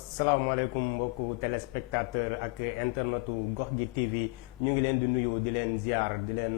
asalaamaaleykum mbokku téléspectateur ak internetu Gox gi TV ñu ngi leen di nuyu di leen ziar di leen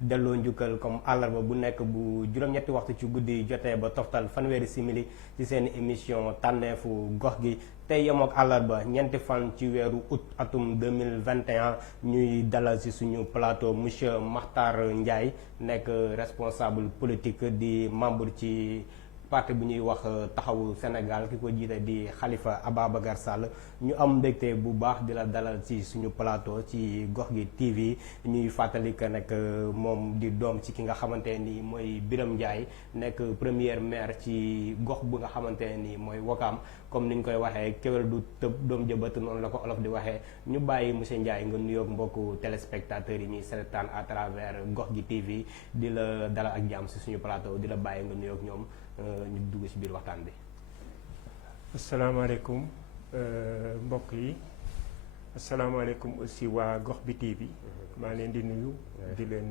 delloo njukkal comme àllarba bu nekk bu juróom-ñetti waxtu ci guddi jotee ba toftal fanweeri simili ci seen émission tànneefu gox gi tey yemook àllarba ñeenti fan ci weeru août atum 2021 ñuy dalal ci suñu plateau monsieur Makhtar Ndiaye nekk responsable politique di membre ci parti bu ñuy wax taxawu Sénégal ki ko jiite di Khalifa Ababacar Sall ñu am mbégte bu baax di la dalal ci suñu plateau ci Gox gi TV ñuy fàttali que nag moom di doom ci ki nga xamante ni mooy Birame Ndiaye nekk première maire ci gox bu nga xamante ni mooy Wakaam comme ni ñu koy waxee kéwél du tëb doom jëbët noonu la ko olof di waxee ñu bàyyi monsieur Ndiaye nga nuyoog mbokku téléspectateurs yi ñuy seetaan à travers Gox gi TV di la dalal ak jàmm ci suñu plateau di la bàyyi nga nuyoog ñoom. ñu dugg ci biir waxtaan bi. asalaamaaleykum mbokk yi asalaamaaleykum aussi waa Gox bi TV maa leen di nuyu di leen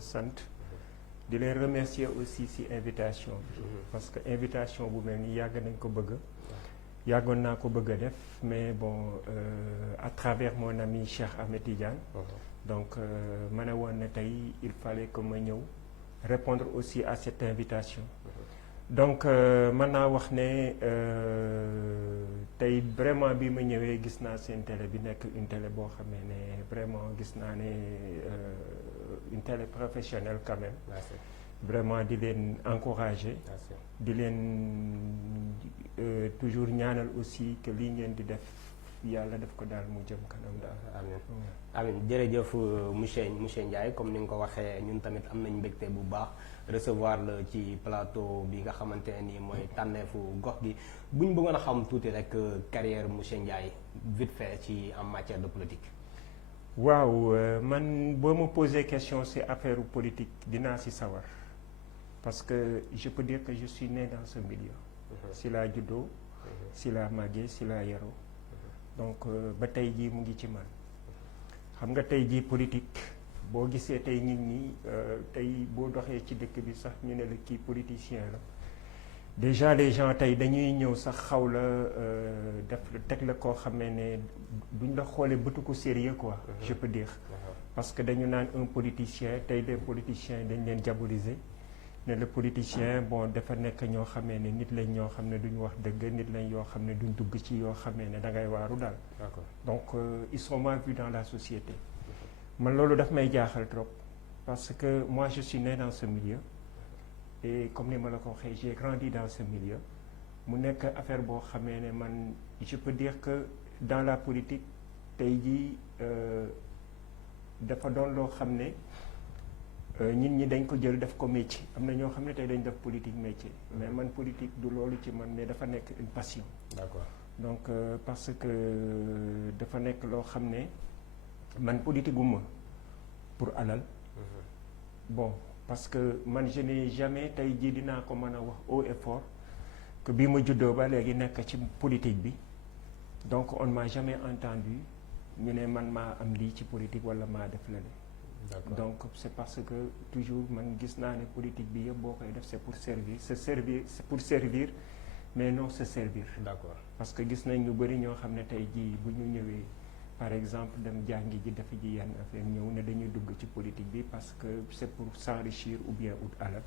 sant di leen remercier aussi ci invitation bi parce que invitation bu mel ni yàgg nañ ko bëgg yàggoon naa ko bëgg a def mais bon à travers mon ami Cheikh Ahmed Tidiane donc ma ne woon ne tey il fallait que ma ñëw répondre aussi à cette invitation donc mën naa wax ne tey vraiment bi ma ñëwee gis naa seen télé bi nekk une télé boo xamee ne vraiment gis naa ne une télé professionnelle quand même. Merci. Vraiment di leen encourager. Merci. di leen toujours ñaanal aussi que lii ngeen di def yàlla def ko daal mu jëm kanam daal. amiin amiin jërëjëf monsieur Ndiaye comme ni nga ko waxee ñun tamit am nañ mbégte bu baax recevoir la ci plateau bi nga xamante ni mooy tànneefu gox gi bu ñu bëggoon a xam tuuti rek carrière monsieur Ndiaye vite fait ci en matière de politique. waaw man boo ma posé question ci affaire politique dinaa ci sawar parce que je peux dire que je suis né dans ce milieu. ci laa juddoo. ci laa màggee ci laa yaroo. donc ba tey jii mu ngi ci man xam nga tey jii politique boo gisee tey nit ñi tey boo doxee ci dëkk bi sax ñu ne la kii politicien la déjà les gens tey dañuy ñëw sax xaw la def teg la koo xamee ne duñ la xoolee bëtu ko sérieux quoi. je peux dire parce que dañu naan un politicien tey des politiciens dañ leen diaboliser ne le politicien bon dafa nekk ñoo xamee ne nit lañ ñoo xam ne duñ wax dëgg nit lañ yoo xam ne duñ dugg ci yoo xamee ne da ngay waaru daal. D'accord. donc ils sont mal vus dans la société. man loolu daf may jaaxal trop parce que moi je suis né dans ce milieu et comme ni ma la ko waxee j'ai grandi dans ce milieu mu nekk affaire boo xamee ne man je peux dire que dans la politique tey jii dafa doon loo xam ne nit ñi dañ ko jël def ko métier am na ñoo xam ne tey dañ def politique métier mais man politique du loolu ci man mais dafa nekk une passion. D'accord. donc parce que dafa nekk loo xam ne man politique gu ma pour alal. bon parce que man je n'ai jamais tey jii dinaa ko mën a wax haut et fort que bii ma juddoo ba léegi nekk ci politique bi donc on m'a jamais entendu ñu ne man maa am lii ci politique wala maa def la D'accord. donc c'est parce que toujours man gis naa ne politique bi yëpp boo koy def c'est pour servir c'est pour servir mais non se servir. D'accord. parce que gis nañ ñu bëri ñoo xam ne tey jii bu ñu ñëwee par exemple dem jàngi ji dafa ji yenn affaire ñëw ne dañuy dugg ci politique bi parce que c'est pour s'enrichir ou bien ut alal.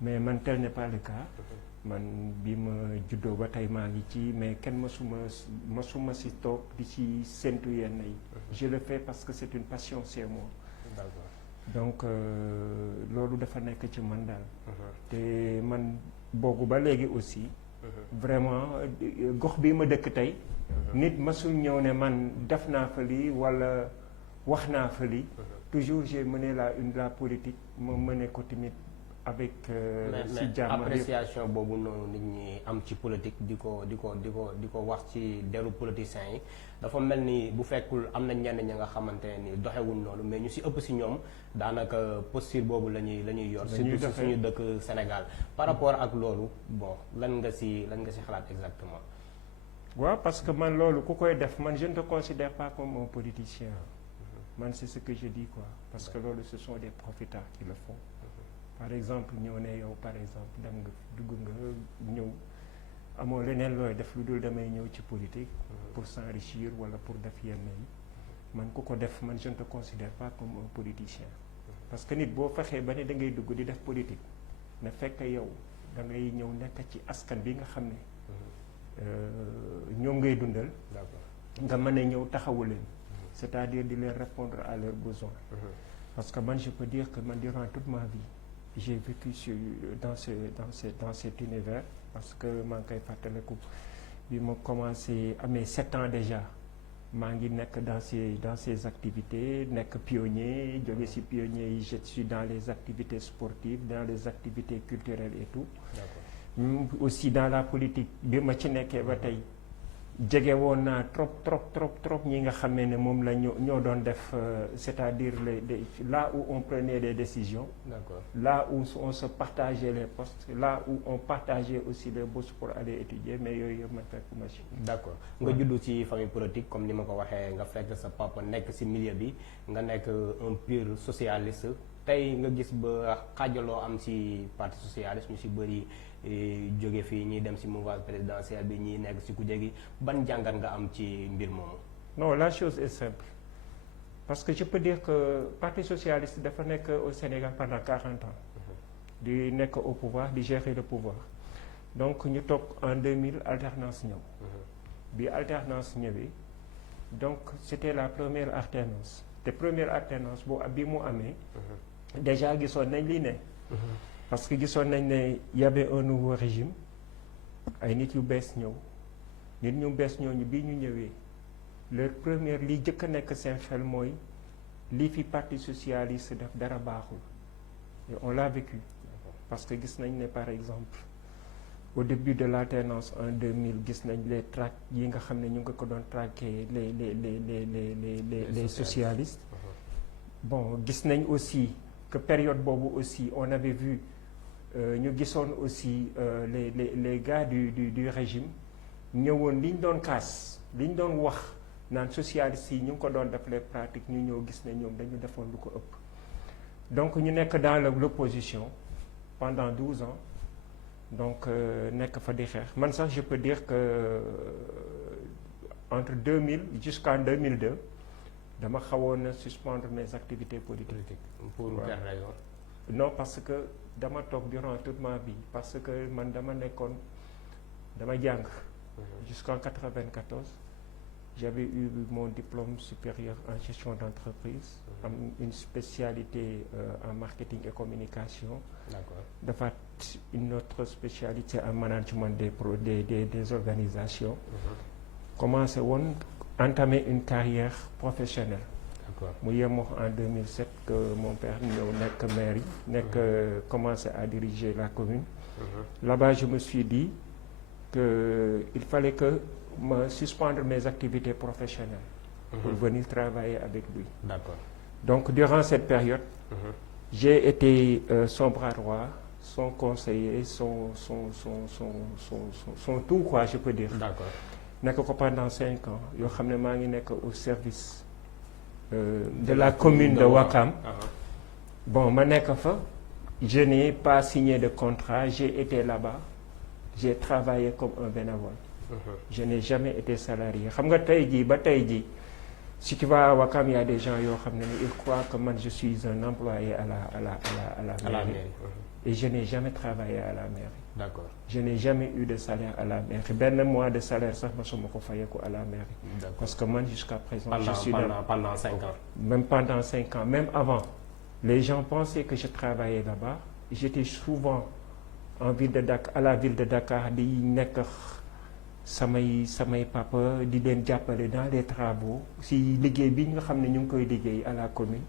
mais man tel n'est pas le cas. man bi ma juddoo ba tey maa ngi ci mais kenn masuma si toog di ci séntu yenn yi. je le fais parce que c'est une passion chez moi. D'accord. donc loolu dafa nekk ci man daal. te man boogu ba léegi aussi. vraiment gox bi ma dëkk tey. nit masul ñëw ne man def naa fa lii walla wax naa fa lii. toujours j'ai mené la politique ma mené ko tamit avec. si jàmm appréciation boobu noonu nit ñi am ci politique di ko wax ci deru politiciens yi dafa mel ni bu fekkul am na ñenn ñi nga xamante ni doxewuñ noonu mais ñu si ëpp si ñoom daanaka posture boobu la ñuy yor. surtout si suñu dëkk Sénégal. par rapport ak loolu bon lan nga si xalaat exactement. waaw parce que man loolu ku koy def man je ne te considère pas comme un politicien. man c'est ce que je dis quoi parce que loolu ce sont des profitards qui le font. par exemple ñëw ne yow par exemple dem nga dugg nga ñëw amoo leneen looy def lu dul damay ñëw ci politique pour s'enrichir wala pour def yenn yi man ku ko def man je ne te considère pas comme un politicien parce que nit boo fexee ba ne da ngay dugg di def politique na fekk yow da ngay ñëw nekk ci askan bi nga xam ne ñoom ngay dundal nga mën a ñëw taxawu leen c'est-à-dire di leen répondre à leurs besoins parce que man je peux dire que man durant toute ma vie j'ai vécu dans cet univers parce que maa ngi koy fàttaliku bi ma commencé amee 7 ans déjà maa ngi nekk dans ces activités nekk pionnier jóge ci pionnier yi je suis dans les activités sportives dans les activités culturelles et tout aussi dans la politique bi ma ci nekkee ba tey jege woon naa trop ñi nga xamee ne moom la ñoo doon def c'est-à-dire là où on prenait des décisions là où on se partageait les postes là où on partageait aussi les bourses pour aller étudier mais yooyu yëpp ma fekk ma ci d'accord nga juddu ci famille politique comme ni ma ko waxee nga fekk sa papa nekk ci milieu bi nga nekk un pur socialiste tey nga gis ba xaajaloo am ci parti socialiste ñu ci bëri jóge fii ñiy dem ci mouvance présidentielle bi ñiy nekk ci kujje gi ban jàngat nga am ci mbir moomu. non la chose est simple parce que je peux dire que parti socialiste dafa nekk au Sénégal pendant 40 ans di nekk au pouvoir di gérer le pouvoir donc ñu toog en 2000 alternance ñëw bi alternance ñëwee donc c'était la première alternance te première alternance bi mu amee déjà gisoon nañ lii ne parce que gisoon nañ ne y avait un nouveau régime ay nit yu bees ñëw nit ñu bees ñooñu bii ñu ñëwee leur première li jëkk a nekk seen xel mooy lii fi parti socialiste def dara baaxul et on l'a vécu parce que gis nañ ne par exemple au début de l'alternance en 2000 gis nañ les tracts yi nga xam ne ñu ngi ko doon traquer les socialistes bon gis nañ aussi que période boobu aussi on avait vu ñu gisoon aussi les gars du régime ñëwoon li ñu doon kaas li ñu doon wax naan socialistes yi ñu ngi ko doon def les pratiques ñu ñëw gis ne ñoom dañu defoon lu ko ëpp donc ñu nekk dans l'opposition pendant 12 ans donc nekk fa di xeex man sax je peux dire que entre 2000 jusqu'en 2002 dama xawoon a suspendre mes activités politiques. Pour quelle raison? Non parce que dama toog durant toute ma vie parce que man dama jàng jusqu'en 94 j'avais eu mon diplôme supérieur en gestion d'entreprise am une spécialité en marketing et communication. D'accord. dafa une autre spécialité en management des organisations. Commencé woon entamer une carrière professionnelle. mu yemoo en 2007 que mon père ñëw nekk maire commencé à diriger la commune. Là-bas je me suis dit que il fallait que me suspendre mes activités professionnelles pour venir travailler avec lui. D'accord. Donc durant cette période j'ai été son bras droit, son conseiller, son tout quoi je peux dire. D'accord. nekk ko pendant 5 ans yoo xam ne maa ngi nekk au service de la commune de Ouakam. Bon ma nekk fa je n'ai pas signé de contrat, j'ai été là-bas, j'ai travaillé comme un bénévole. Je n'ai jamais été salarié. Xam nga tey jii ba tey jii si tu vas à Ouakam, il y a des gens yoo xam ne ils croient que man je suis un employé à la mairie. Et je n'ai jamais travaillé à la mairie. D'accord. Je n'ai jamais eu de salaire à la mairie. Benn mois de salaire sax ma suma ko fayeeku à la mairie. Parce que man jusqu'à présent je suis pendant 5 ans. Même pendant 5 ans, même avant. Les gens pensaient que je travaillais là-bas. J'étais souvent à la ville de Dakar di nekk samay papa di leen jàppale dans les travaux si liggéey bi nga xam ne ñu ngi koy liggéey à la commune.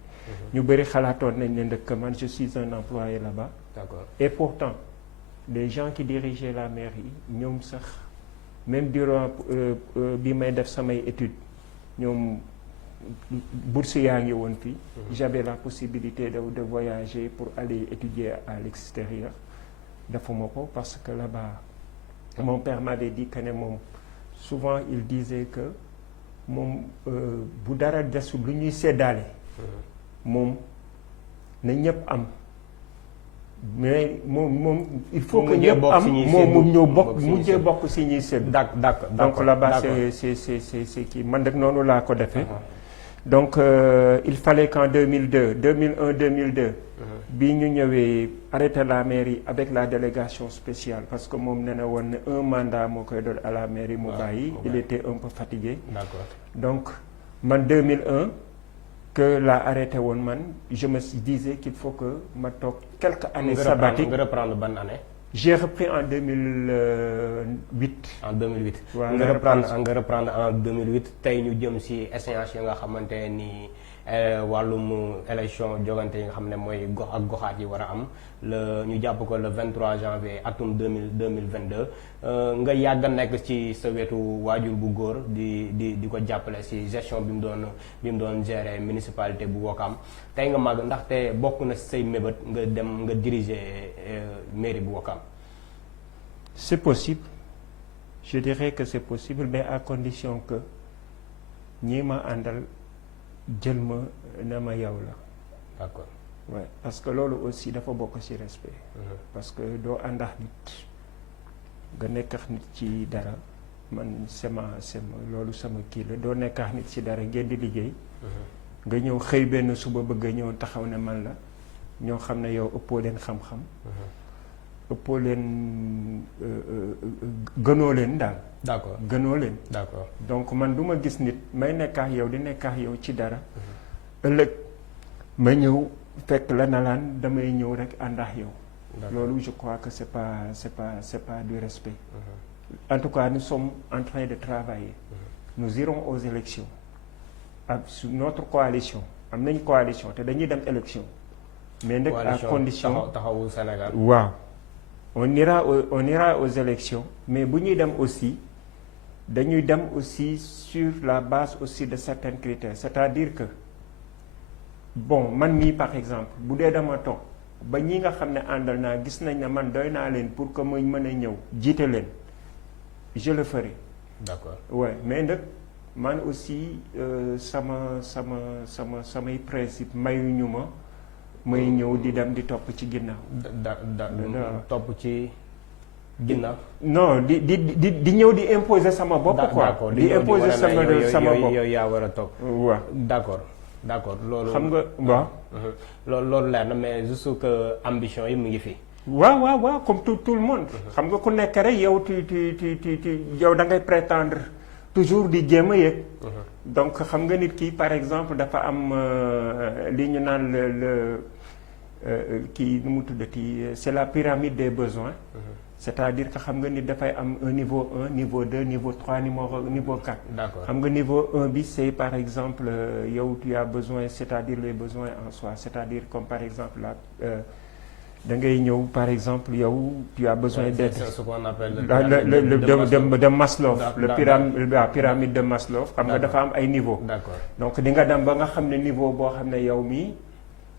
ñu bëri xalaatoon nañ ne que man je suis un employé là-bas. D'accord. Et pourtant les gens qui dirigeaient la mairie ñoom sax même durant bi may def samay études ñoom bourse yaa ngi woon fii. J'avais la possibilité de voyager pour aller étudier à l'extérieur. defuma ko parce que là-bas mon père m'avait dit que ne moom souvent il disait que moom bu dara desul lu ñuy seddaale moom na ñëpp am mais moom il faut que mujjee ñëpp bokk am si ñuy moom mu séddu. ñëw Bokk bokk si ñuy mujjee séddu. bokk si ñuy séddu. d'accord donc là-bas c'est kii man rek noonu laa ko defee. donc il fallait qu'en 2002 bii ñu ñëwee arrêter la mairie avec la délégation spéciale parce que moom nee na woon ne un mandat moo koy doon à la mairie mu bàyyi. il était un peu fatigué. d'accord donc man 2001 que laa arrêté woon man je me disais qu'il faut que ma toog quelques années sabbatiques. nga reprendre ban année. J'ai repris en 2008. En 2008. waaw nga reprendre en 2008 tey ñu jëm ci échéance yi nga xamante ni wàllum élection jogante yi nga xam ne mooy gox ak goxaat yi war a am ñu jàpp ko le 23 janvier atum 2022 nga yàgg a nekk ci sa wetu waajur bu góor di ko jàppale ci gestion bi mu doon gérer municipalité bu Ouakam tey nga màgg ndaxte bokk na ci say mébét nga diriger mairie bu Ouakam. C'est possible. Je dirais que c'est possible mais à condition que ñi ma àndal jël ma na ma yow la. D'accord. Ouais, parce que loolu aussi dafa bokk ci respect. Parce que doo àndax nit nga nekkax nit ci dara man sama loolu sama kii la doo nekkax nit ci dara ngeen di liggéey. nga ñëw xëy benn suba bëgg a ñëw taxaw ne man la ñoo xam ne yow ëppoo leen xam-xam. ëppoo leen gënoo leen daal. d'accord gënoo leen. d'accord donc man du ma gis nit may nekkaax yow di nekkaax yow ci dara. ëllëg ma ñëw fekk la na laan damay ñëw rek àndax yow. loolu je crois que c'est pas du respect. En tout cas nous sommes en train de travailler. Nous irons aux élections ak notre coalition am nañ coalition te dañuy dem élection. mais nag à condition taxawu Sénégal. waaw on ira aux élections mais bu ñuy dem aussi dañuy dem aussi sur la base aussi de certains critères c'est-à-dire que bon man mii par exemple bu dee dama toog ba ñi nga xam ne àndal naa gis nañ ne man doy naa leen pour que muy mën a ñëw jiite leen je le ferai. d'accord ouais mais nag man aussi samay principe mayuñu ma. may ñëw di dem di topp ci ginnaaw. topp ci ginnaaw. non di ñëw di imposer sama bopp. quoi di imposer sama bopp yow yaa war a topp. waaw d'accord loolu. xam nga waaw. loolu leer na mais juste que ambition yi mu ngi fi. waaw comme tout le monde. xam nga ku nekk rek yow tu yow da ngay prétendre toujours di jéem a yëg. donc xam nga nit ki par exemple dafa am li ñu naan le kii nu mu tuddati c'est la pyramide des besoins. c'est-à-dire que xam nga nit dafay am un niveau 1 niveau 2 niveau 3 niveau 4. d'accord xam nga niveau 1 bi c'est par exemple yow tu as besoin c'est-à-dire les besoins en soi c'est-à-dire comme par exemple là da ngay ñëw par exemple yow tu as besoin d'être ce qu'on appelle de Maslow la pyramide de Maslow xam nga dafa am ay niveau. d'accord donc di nga dem ba nga xam ne niveau boo xam ne yow mii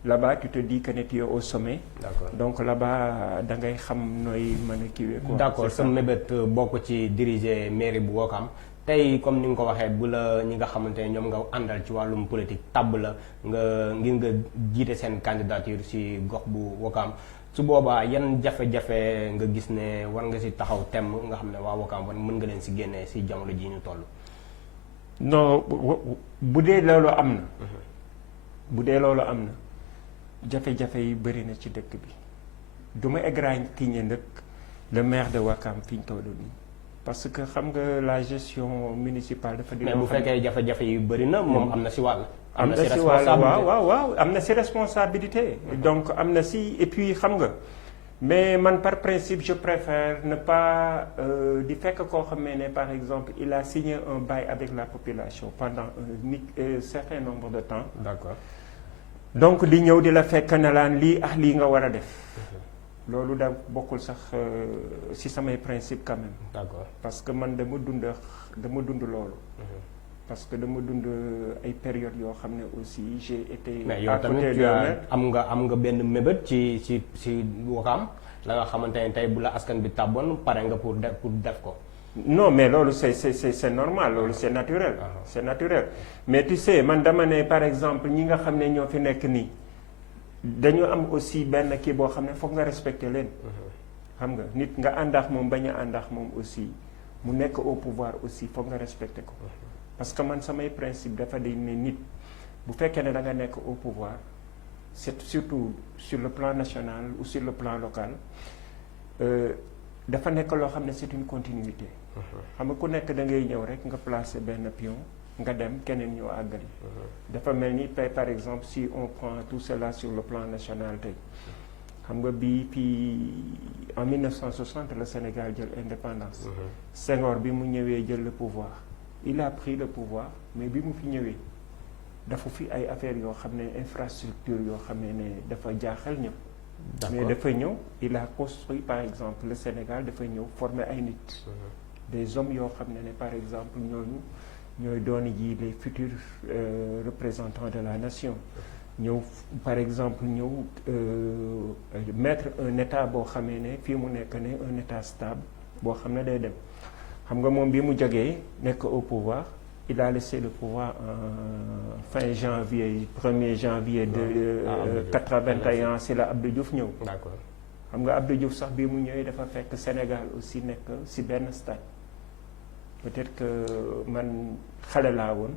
là-bas tu te dis que tu es au sommet. d'accord donc là-bas da ngay xam nooy mën a kiiwee quoi. d'accord sa mébét bokk ci diriger mairie bu Ouakam tey comme ni nga ko waxee bu la ñi nga xamante ne ñoom nga àndal ci wàllum politique tabb la ngir nga jiite seen candidature ci gox bu Ouakam su boobaa yan jafe-jafe nga gis ne war nga ci taxaw temm nga xam ne waa Ouakam war mën nga leen ci génnee ci jamono ji ñu toll. non bu dee loolu am na. bu dee loolu am na jafe-jafe yi bëri na ci dëkk bi du ma égratigner nag le maire de Ouakam fi ñu toll nii parce que xam nga la gestion municipale dafa di. mais bu fekkee jafe-jafe yi bëri na moom am na ci wàll. am na ci wàll waaw am na ci responsabilité. donc am na ci et puis xam nga mais man par principe je préfère ne pas di fekk koo xam ne par exemple il a signé un bail avec la population pendant un certain nombre de temps. d'accord. donc di ñëw di la fekk na laan lii lii nga war a def. loolu da bokkul sax ci samay principe quand même. d'accord parce que man dama dund loolu. parce que dama dund ay périodes yoo xam ne aussi j'ai été. mais yow tamit am nga benn mébét ci Ouakam la nga xamante ne tey bu la askan bi tàbboon pare nga pour def ko. non mais loolu c'est normal loolu c'est naturel. c'est naturel mais tu sais man dama ne par exemple ñi nga xam ne ñoo fi nekk nii dañu am aussi benn kii boo xam ne foog nga respecter leen. xam nga nit nga àndaax moom bañ a àndaax moom aussi mu nekk au pouvoir aussi foog nga respecter ko. parce que man samay principe dafa di ne nit bu fekkee ne da nga nekk au pouvoir c'est surtout sur le plan national ou sur le plan local dafa nekk loo xam ne c'est une continuité. xam nga ku nekk da ngay ñëw rek nga placer benn pion nga dem keneen ñëw àggali. dafa mel ni par exemple si on prend tout cela sur le plan national tey xam nga bii puis en 1960 le Sénégal jël indépendance. Senghor bi mu ñëwee jël le pouvoir il a pris le pouvoir mais bi mu fi ñëwee dafa fi ay affaires yoo xam ne infrastructure yoo xam ne dafa jaaxal ñëpp. mais dafa ñëw il a construit par exemple le Sénégal dafa ñëw former ay nit. des hommes yoo xam ne par exemple ñooy doon ji les futurs représentants de la nation. ñëw par exemple ñëw mettre un état boo xamee ne fii mu nekk ne un état stable boo xam ne day dem xam nga moom bi mu jógee nekk au pouvoir il a laissé le pouvoir en fin janvier 1er janvier de 81 si la Abdou Diouf ñëw. D'accord. xam nga Abdou Diouf sax bi mu ñëwee dafa fekk Sénégal aussi nekk si benn stade peut-être que man xale laa woon.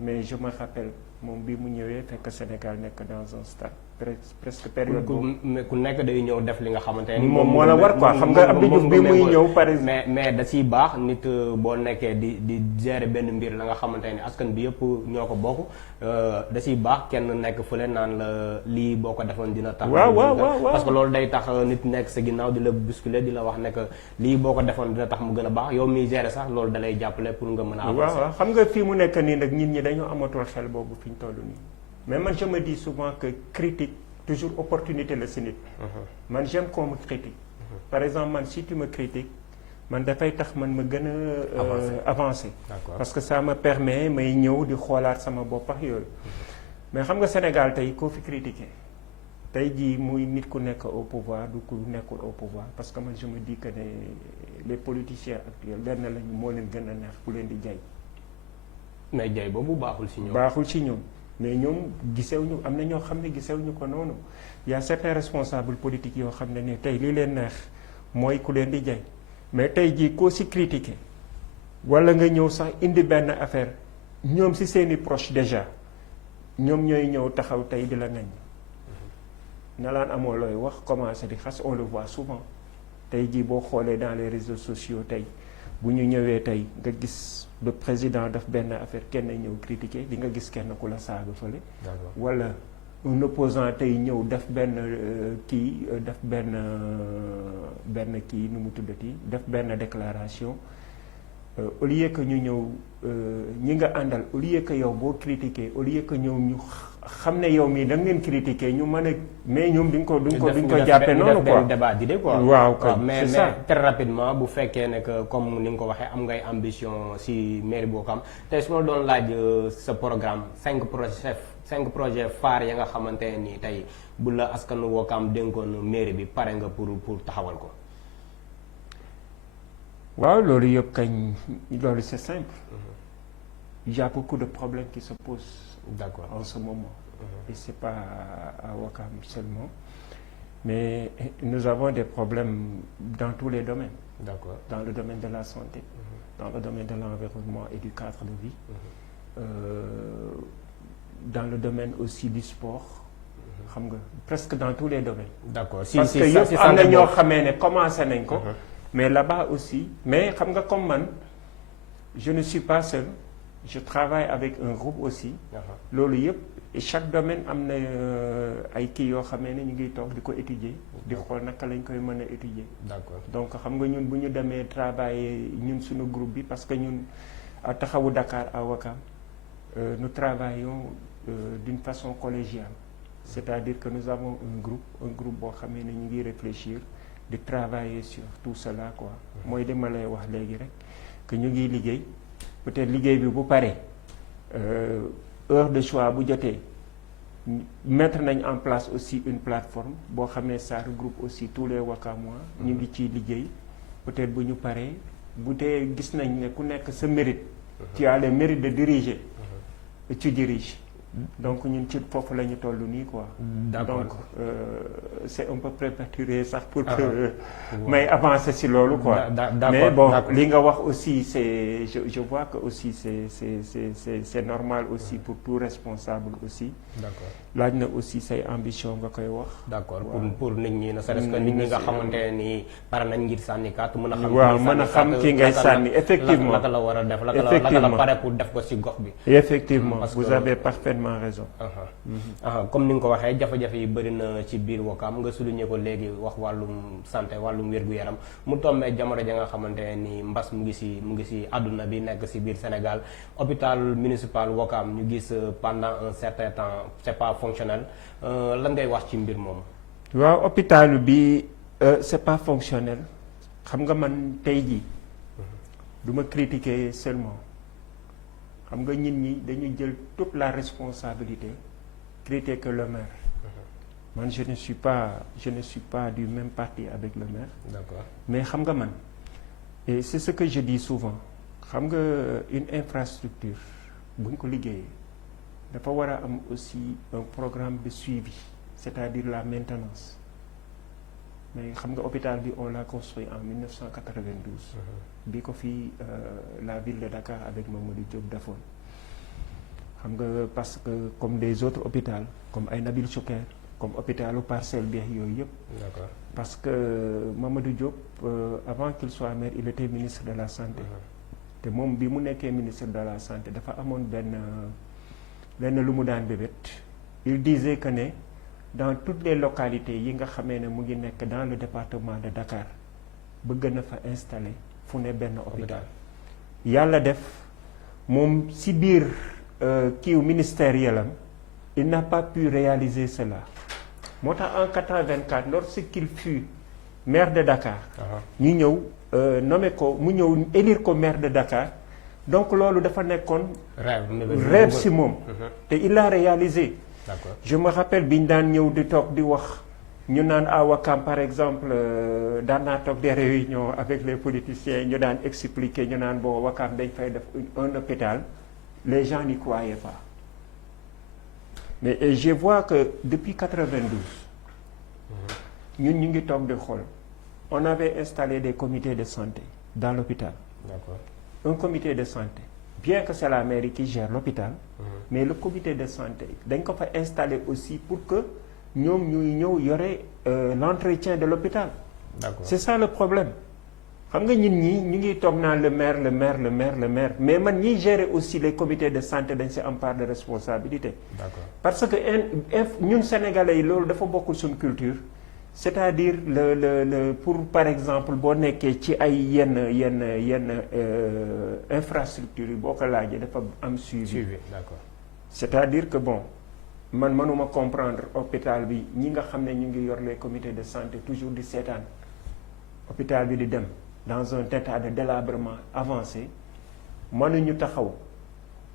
mais je me rappelle moom bi mu ñëwee fekk Sénégal nekk dans un stade presque période boobu. ku nekk day ñëw def li nga xamante ne moom moo la war quoi xam nga Abdou Diouf bi muy ñëw par exemple. mais da ciy baax nit boo nekkee di gérer benn mbir la nga xamante ne askan bi yëpp ñoo ko bokk da ciy baax kenn nekk fële naan la lii boo ko defoon dina tax. waaw parce que loolu day tax nit nekk sa ginnaaw di la bousculer di la wax ne que lii boo ko defoon dina tax mu gën a baax yow miy gérer sax loolu da lay jàppale pour nga mën a avancer. waaw xam nga fii mu nekk nii nag nit ñi dañoo amatul xel boobu fi ñu toll nii. mais man je me dis souvent que critique toujours opportunité la si nit. man j'aime qu'on me critique. par exemple man si tu me critiques man dafay tax man ma gën a avancer. parce que ça me permet may ñëw di xoolaat sama bopp ak yooyu. mais xam nga Sénégal tey koo fi critiquer tey jii muy nit ku nekk au pouvoir du ku nekkul au pouvoir parce que man je me dis que ne les politiciens actuels lenn lañu moo leen gën a neex ku leen di jay. mais jay boobu baaxul si ñoom. baaxul ci ñoom. mais ñoom gisewuñu am na ñoo xam ne gisewuñu ko noonu y a certains responsables politiques yoo xam ne tey li leen neex mooy ku leen di jay mais tey jii koo si critiquer wala nga ñëw sax indi benn affaire ñoom si seeni proche déjà ñoom ñooy ñëw taxaw tey di la ngañ na laan amoo looy wax commencé di xas on le voit souvent tey jii boo xoolee dans les réseaux sociaux tey bu ñu ñëwee tey nga gis le président daf benn affaire kenn ñëw critiquer di nga gis kenn ku la saaga fële. wala un opposant tey ñëw def benn kii def benn kii nu mu tuddati def benn déclaration au lieu que ñu ñëw ñi nga àndal au lieu que yow boo critiquer au lieu que ñëw ñu xam ne yow mii da ngeen critiquer ñu mën a mais ñoom duñ ko jàppee noonu quoi débat d'idées quoi. waaw mais très rapidement bu fekkee ne que comme ni nga ko waxee am ngay ambition si mairie boo xam tey su ma doon laaj sa programme 5 projets phares ya nga xamante ne nii tey bu la askanu Ouakam dénkoon mairie bi pare nga pour taxawal ko. waaw loolu yëpp kañ loolu c'est simple. Il y a beaucoup de problèmes qui se posent. D'accord. En ce moment. Et c'est pas à Ouakam seulement. Mais nous avons des problèmes dans tous les domaines. D'accord. Dans le domaine de la santé, dans le domaine de l'environnement et du cadre de vie, dans le domaine aussi du sport. xam nga presque dans tous les domaines. D'accord. Parce que yëpp am na ñoo xamee ne commencé nañ ko. mais là-bas aussi mais xam nga comme man je ne suis pas seul. je travaille avec un groupe aussi. loolu yëpp et chaque domaine am na ay kii yoo xamee ne ñu ngi toog di ko étudier. di xool naka lañ koy mën a étudier. D'accord. donc xam nga ñun bu ñu demee travailler ñun suñu groupe bi parce que ñun à Taxawu Dakar à Ouakam nous travaillons d'une façon collégiale. c'est-à-dire que nous avons un groupe boo xamee ne ñu ngi réfléchir di travailler sur tout cela quoi. mooy li ma lay wax léegi rek que ñu ngi liggéey. peut-être liggéey bi bu paree heure de choix bu jotee mettre nañ en place aussi une plateforme boo xam ne ça regroupe aussi tous les Ouakamois ñu ngi ciy liggéey peut-être bu ñu paree bu dee gis nañ ne ku nekk sa mérite tu as le mérite de diriger tu diriges donc ñun ci foofu la ñu toll nii quoi. D'accord. Donc c'est un peu prématuré sax pour que may avancer si loolu quoi. Mais bon li nga wax aussi c'est je vois que aussi c'est normal aussi pour tout responsable aussi. D'accord. laaj na aussi say ambition nga koy wax. D'accord pour nit ñi ne serait-ce que nit ñi nga xamante ne ni pare nañ ngir sànni carte mën a xam. waaw mën a xam ki ngay sànni effectivement naka la war a def naka la pare pour def ko ci gox bi. effectivement vous avez parfaitement raison. comme ni nga ko waxee jafe-jafe yi bëri na ci biir Ouakam nga souligné ko léegi wax wàllum santé wàllum wér-gu-yaram mu tombee jamono ja nga xamante ne ni mbas mu ngi ci àdduna bi nekk ci biir Sénégal hôpital municipal Ouakam ñu gis pendant un certain temps c'est pas fonctionnel lan ngay wax ci mbir moom. waaw hôpital bi c'est pas fonctionnel xam nga man tey jii du ma critiquer seulement xam nga nit ñi dañu jël toute la responsabilité critiquer le maire. man je ne suis pas du même parti avec le maire. D'accord. mais xam nga man et c'est ce que je dis souvent xam nga une infrastructure bu ñu ko liggéeyee dafa war a am aussi un programme de suivi c'est-à-dire la maintenance mais xam nga hôpital bi on l'a construit en 1992. bi ko fii la ville de Dakar avec Mamadou Diop defoon xam nga parce que comme des autres hôpitaux comme ay Nabil Choucair comme hôpitalu Parcelles bi yooyu yëpp. D'accord. parce que Mamadou Diop avant qu'il soit maire il était ministre de la santé. te moom bi mu nekkee ministre de la santé dafa amoon benn lu mu daan bébét. il disait que ne dans toutes les localités yi nga xamee ne mu ngi nekk dans le département de Dakar bëgg na fa installer fu ne benn hôpital. yàlla def moom si biir kiiw ministériel am il n'a pas pu réaliser cela moo tax en 84 lorsqu'il fut maire de Dakar. ñu ñëw nommé ko mu ñëw élire ko maire de Dakar donc loolu dafa nekkoon. rêve si moom. te il l'a réalisé. D'accord. je me rappelle bi ñu daan ñëw di toog di wax ñu naan à Ouakam par exemple daan naa toog des réunions avec les politiciens ñu daan expliquer ñu naan bon Ouakam dañ fay def un hôpital les gens n'y croyaient pas mais je vois que depuis 92 ñun ñu ngi toog di xool on avait installé des comités de santé dans l'hôpital. D'accord. un comité de santé bien que c'est la mairie qui gère l'hôpital mais le comité de santé dañ ko fa installer aussi pour que ñoom ñuy ñëw yore l'entretien de l'hôpital. D'accord. c'est ça le problème xam nga ñun ñi ñu ngi toog naan le maire mais man ñiy gérer aussi les comités de santé dañ si am part de responsabilité. D'accord. parce que ñun sénégalais yi loolu dafa bokkul suñu culture c'est-à-dire le pour par exemple boo nekkee ci ay yenn infrastructures yi boo ko laajee dafa am suivi. D'accord. c'est-à-dire que bon man mënuma comprendre hôpital bi ñi nga xam ne ñu ngi yor les comités de santé toujours di seetaan hôpital bi di dem dans un état de délabrement avancé mënuñu taxaw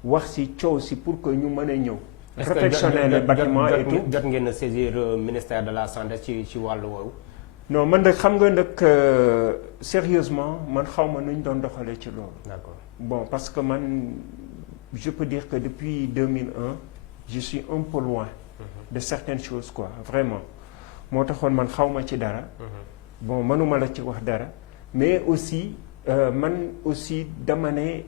wax ci coow si pour que ñu mën a ñëw. perfectionner les bâtiments et tout. jot ngeen a saisir ministère de la santé ci wàllu woowu. non man nag xam nga nag sérieusement man xaw ma nu ñu doon doxalee ci loolu. D'accord. bon parce que man je peux dire que depuis 2001 je suis un peu loin de certaines choses quoi vraiment moo taxoon man xaw ma ci dara. bon mënuma la ci wax dara mais aussi man aussi dama ne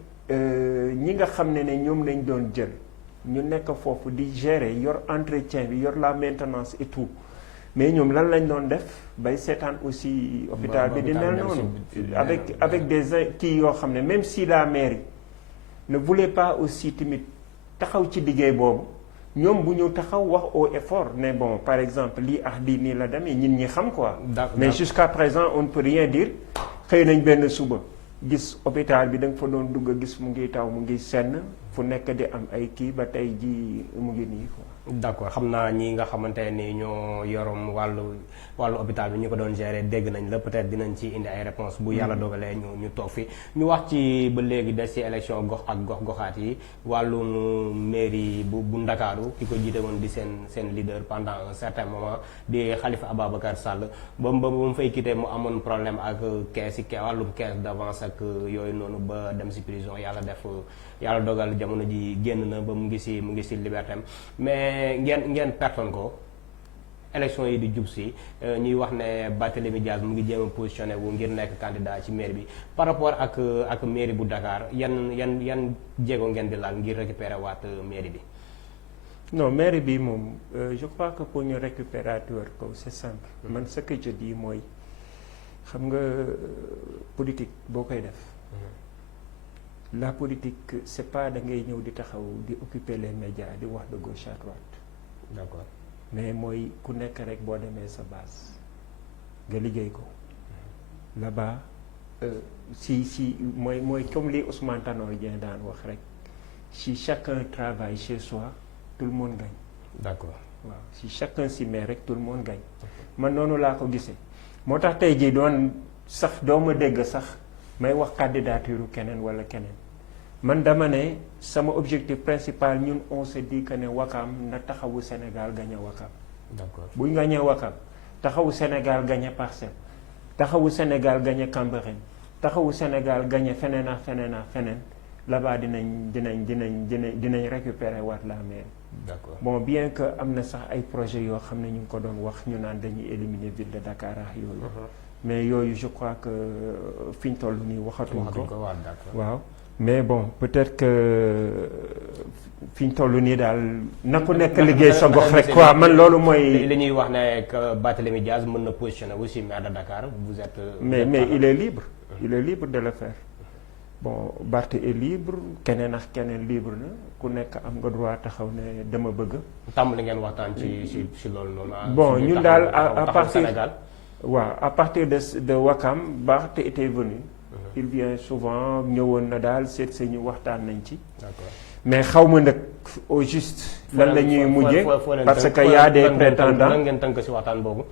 ñi nga xam ne ñoom lañ doon jël ñu nekk foofu di gérer yor entretien bi yor la maintenance et tout mais ñoom lan lañ doon def bay seetaan aussi hôpital bi di mel noonu avec des kii yoo xam ne même si la mairie ne voulait pas aussi tamit taxaw ci liggéey boobu ñoom bu ñu taxaw wax au effort ne bon par exemple lii lii nii la demee ñin ñi xam quoi. mais jusqu'à présent on ne peut rien dire xëy nañ benn suba gis hôpital bi da nga fa doon dugg a gis mu ngi taw mu ngi senn fu nekk di am ay kii ba tey ji mu ngi nii quoi. d'accord xam naa ñi nga xamante ni ñoo yorom wàllu wàllu hôpital bi ñu ko doon gérer dégg nañ la peut-être dinañ ci indi ay réponses bu yàlla dogalee ñu toog fi ñu wax ci ba léegi des ci élection gox ak gox-goxaat yi wàllum mairie bu Ndakaaru ki ko jiite woon di seen leader pendant un certain moment di Khalifa Ababacar Sall ba mu fay quitté mu amoon problème ak wàllum caisse d'avance ak yooyu noonu ba dem ci prison yàlla dogal jamono ji génn na ba mu ngi ci liberté mais ngeen pertoon ko élection yi di jub si ñuy wax ne Barthélémy Dias mu ngi jéem a positionné wu ngir nekk candidat ci mairie bi par rapport ak mairie bu Dakar yan jéego ngeen di laal ngir récupérer waat mairie bi. non mairie bi moom je crois que pour ñu récupérer ko c'est simple. man ce que je dis mooy xam nga politique boo koy def. la politique c'est pas da ngay ñëw di taxaw di occuper les médias di wax de gauche à droite. D'accord. mais mooy ku nekk rek boo demee sa base nga liggéey ko là-bas si mooy comme li Ousmane Tanor Dieng daan wax rek si chacun travaille chez soi tout le monde gagne. D'accord. waaw si chacun s'y met rek tout le monde gagne. man noonu laa ko gisee moo tax tey jii doon sax doo ma dégg sax may wax candidature keneen wala keneen man dama ne sama objectif principal ñun on se dit que ne Wakam na taxawu Sénégal gagné Wakam. D'accord. buñ gagné Wakam taxawu Sénégal gagné Parcelles taxawu Sénégal gagné Cambérène taxawu Sénégal gagné feneen ak feneen là-bas dinañ récupérer waat la mairie. D'accord. bon bien que am na sax ay projets yoo xam ne ñu ngi ko doon wax ñu naan dañuy éliminer ville de Dakar ak yooyu. mais yooyu je crois que fi ñu toll nii waxatuñ ko. waaw mais bon peut-être que fi ñu toll nii daal na ku nekk liggéey sa gox rek quoi man loolu mooy. li ñuy wax ne que Barthélémy Dias mën na positionner aussi maire de Dakar vous êtes. mais il est libre. il est libre de le faire. bon Barth est libre keneen ak keneen libre na ku nekk am nga droit taxaw ne dama bëgg. tàmbali ngeen waxtaan ci loolu noonu. bon ñun daal à partir de Wakam Barth était venu. il vient souvent ñëwoon na daal seet si ñu waxtaan nañ ci. D'accord. mais xaw ma nag au juste. lan la ñuy mujjee parce que y a des prétendants. lan ngeen tënk ci waxtaan boobu.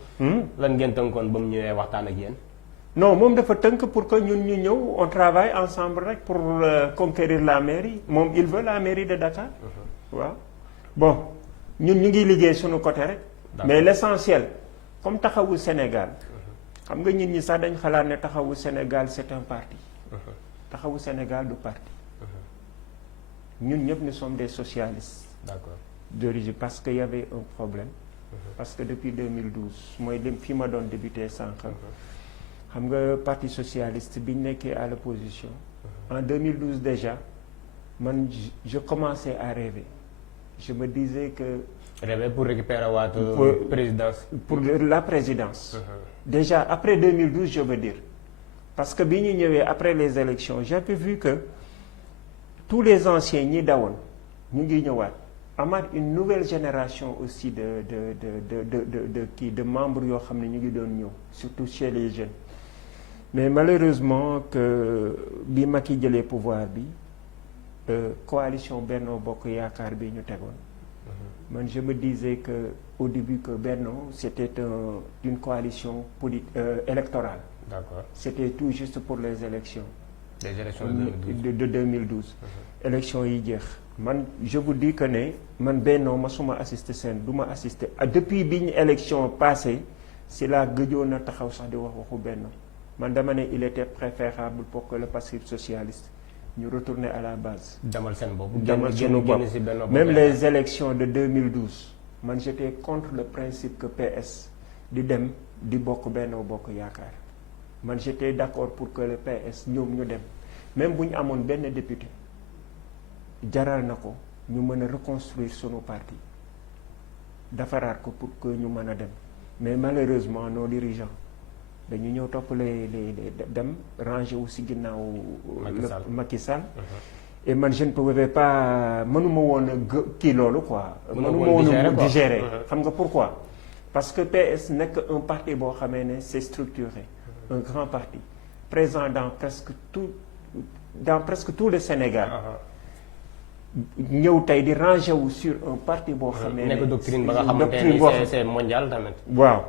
lan ngeen tënkoon ba mu ñëwee waxtaan ak yéen. non moom dafa tënk pour que ñun ñu ñëw on travaille ensemble rek pour conquérir la mairie moom il veut la mairie de Dakar. waaw bon ñun ñu ngi liggéey suñu côté rek. mais l'essentiel comme taxawu Sénégal. xam nga nit ñi sax dañ xalaat ne taxawu Sénégal c'est un parti. taxawu Sénégal du parti. ñun ñëpp nous sommes des socialistes. D'accord. d'origine parce que y avait un problème. parce que depuis 2012 mooy lim fi ma doon débuté sànq. xam nga parti socialiste bi ñu nekkee à l'opposition. en 2012 déjà man je commençais à rêver je me disais que. rêver pour récupérer waat présidence. pour la présidence. déjà après 2012 je veux dire parce que bi ñu ñëwee après les élections j'avais vu que tous les anciens ñi dawoon ñu ngi ñëwaat amaat une nouvelle génération aussi de membres yoo xam ne ñu ngi doon ñëw surtout chez les jeunes mais malheureusement que bi Macky jëlee pouvoir bi coalition Benno Bokk Yaakaar bi ñu tegoon man je me disais que au début que Benno c'était une coalition électorale. D'accord. C'était tout juste pour les élections. Les élections de 2012. élections yi jeex man je vous dis que ne man Benno masuma assister seen du ma assister depuis bi ñu élection passée si la gëjoon a taxaw sax di wax waxu Benno man dama ne il était préférable pour que le Parti socialiste ñu retourner à la base. demal seen bopp. demal seen bopp même les élections de 2012 man j'étais contre le principe que PS di dem di bokk Benno Bokk Yaakaar man j'étais d'accord pour que le PS ñoom ñu dem même bu ñu amoon benn député jaral na ko ñu mën a reconstruire sunu parti defaraat ko pour que ñu mën a dem mais malheureusement nos dirigeants dañu ñëw topp les dem ranger wu si ginnaaw Macky Sall. Et man je ne pouvais pas mënuma woon a kii loolu quoi. mënuma woon a digérer xam nga pourquoi. parce que PS nekk un parti boo xamee ne c'est structuré. un grand parti présent dans presque tout le Sénégal. ñëw tey di ranger wu sur un parti boo xamee ne. nekk doctrine ba nga xamante ne c'est mondial tamit. waaw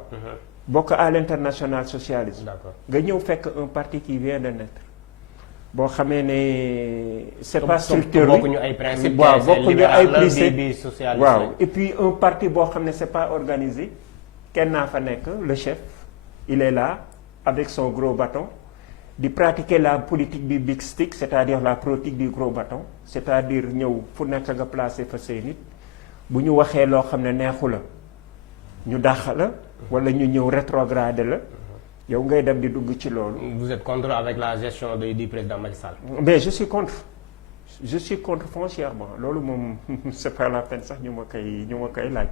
bokk à l'international socialiste. D'accord. nga ñëw fekk un parti qui vient de naître boo xamee ne c'est pas structuré bokkuñu ay principes. waaw bokkuñu ay principes bi socialiste. waaw et puis un parti boo xam ne c'est pas organisé kenn naa fa nekk le chef il est là avec son gros bâton di pratiquer la politique du big stick c'est-à-dire la politique du gros bâton c'est-à-dire ñëw fu nekk nga placer fa say nit bu ñu waxee loo xam ne neexu la ñu dàq la wala ñu ñëw rétrograde la yow ngay dem di dugg ci loolu. Vous êtes contre avec la gestion du président Macky Sall. mais je suis contre foncièrement loolu moom c'est pas la peine sax ñu ma koy laaj.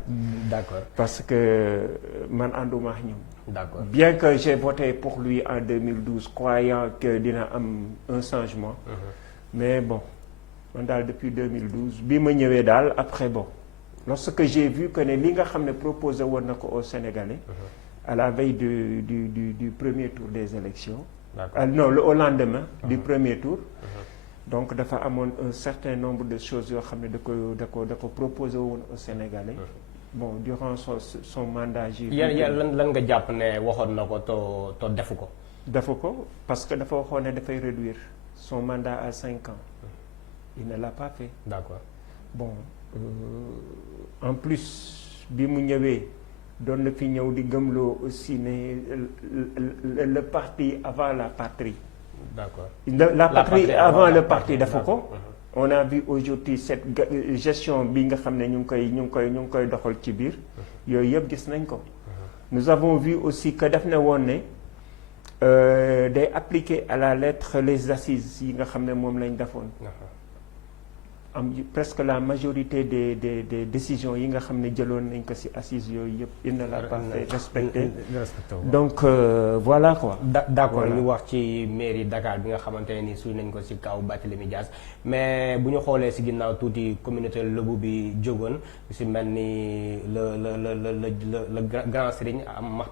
D'accord. parce que man ànduma ak ñoom. D'accord. bien que j'ai voté pour lui en 2012 croyant que dina am un changement. mais bon man daal depuis 2012 bi ma ñëwee daal après bon lorsque j'ai vu que ne li nga xam ne proposé woon na ko aux Sénégalais. à la veille du premier tour des élections. Non au lendemain du premier tour. donc dafa amoon un certain nombre de choses yoo xam ne da ko proposé woon aux Sénégalais. bon durant son mandat. lan nga jàpp ne waxoon na ko to defu ko. defu ko parce que dafa waxoon ne dafay réduire son mandat à 5 ans. il ne l'a pas fait. D'accord. bon en plus bi mu ñëwee. doon na fi ñëw di gëmloo aussi ne le parti avant la patrie. D'accord. La patrie avant le parti dafa ko. on a vu aujourd'hui cette gestion bi nga xam ne ñu ngi koy doxal ci biir. yooyu yëpp gis nañ ko. nous avons vu aussi que daf ne woon ne day appliquer à la lettre les assises yi nga xam ne moom lañ defoon. am presque la majorité des décisions yi nga xam ne jëloon nañ ko ci assises yooyu yëpp il ne l'a pas fait respecter. donc voilà quoi. D'accord ñu wax ci mairie Dakar bi nga xamante ne ni suy nañ ko ci kaw Barthélémy Dias mais bu ñu xoolee ci ginnaaw tuuti communauté lëbu bi jógoon ci mel ni le grand Serigne am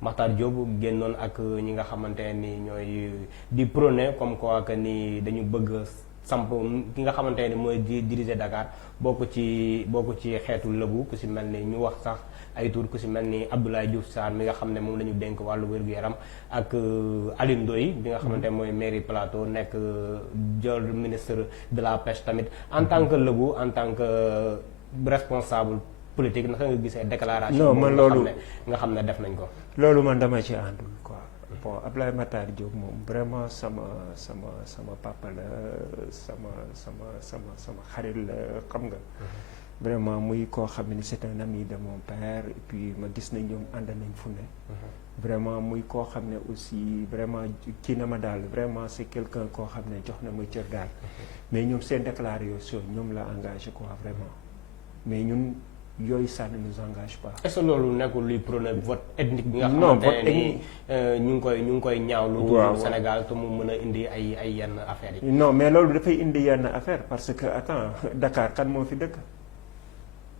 Makhtar Diop génnoon ak ñi nga xamante ne ni ñooy di prôner comme quoi que ni dañu bëgg. samp ki nga xamante ne mooy diriger Dakar bokk ci xeetu lëbu ku si mel ni ñu wax sax ay tur ku si mel ni Abdoulaye Diouf Sarr mi nga xam ne moom la ñu dénk wàllu wér-gu-yaram ak Alioune Ndoye bi nga xamante ne mooy mairie Plateau nekk jël ministre de la pêche tamit en tant que lëbu en tant que responsable politique naka nga gisee déclaration. non man loolu nga xam ne def nañ ko. loolu man dama ci àndul quoi. bon Abdoulaye Makhtar Diop moom vraiment sama papa la sama xarit la xam nga. vraiment muy koo xam ne c'est un ami de mon père et puis ma gis nañ ñoom ànd nañ fu ne. vraiment muy koo xam ne aussi vraiment kii na ma daal vraiment c'est quelqu'un koo xam ne jox na ma cër daal. mais ñoom seen déclaration ñoom la engagé quoi vraiment mais ñun. yooyu ça ne nous engage pas. est-ce que loolu nekkul luy prôner vote ethnique bi nga xamante ne ni ñu ngi koy ñaawlu. waaw Sénégal te mu mën a indi ay yenn affaires yi. non mais loolu dafay indi yenn affaire parce que attends Dakar kan moo fi dëkk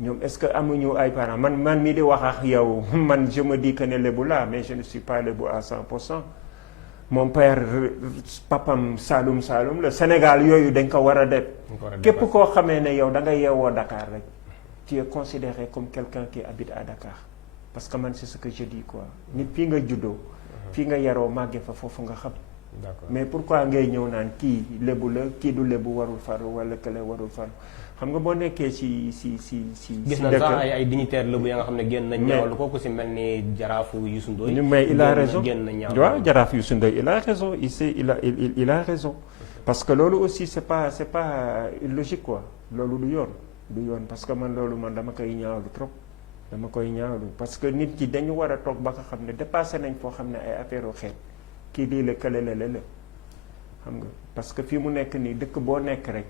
ñoom est-ce que amuñu ay parents man mii di wax ak yow man je me dis que ne lébu laa mais je ne suis pas lébu à 100%. mon père papam Saloum la Sénégal yooyu dañ ko war a def. képp koo xamee ne yow da nga yeewoo Dakar rek. tu es considéré comme quelqu'un qui habite à Dakar parce que man c'est ce que je dis quoi nit fii nga juddoo fii nga yaroo màggee fa foofu nga xam. D'accord. mais pourquoi ngay ñëw naan kii lébu la kii du lébu warul faru wala kële warul faru xam nga boo nekkee ci gis na sax ay dignitaires lébu ya nga xam ne génn nañ ñaawlu ko ku si mel ni jaraafu Youssou Ndoye. mais il a raison génn nañ ñaawlu waaw jaraaf Youssou Ndoye il a raison il a raison parce que loolu aussi c'est pas illogique quoi loolu du yoon parce que man loolu man dama koy ñaawlu trop dama koy ñaawlu parce que nit ki dañu war a toog ba nga xam ne dépassé nañ foo xam ne ay affaire u xeet kii lii la kële la xam nga parce que fii mu nekk nii dëkk boo nekk rek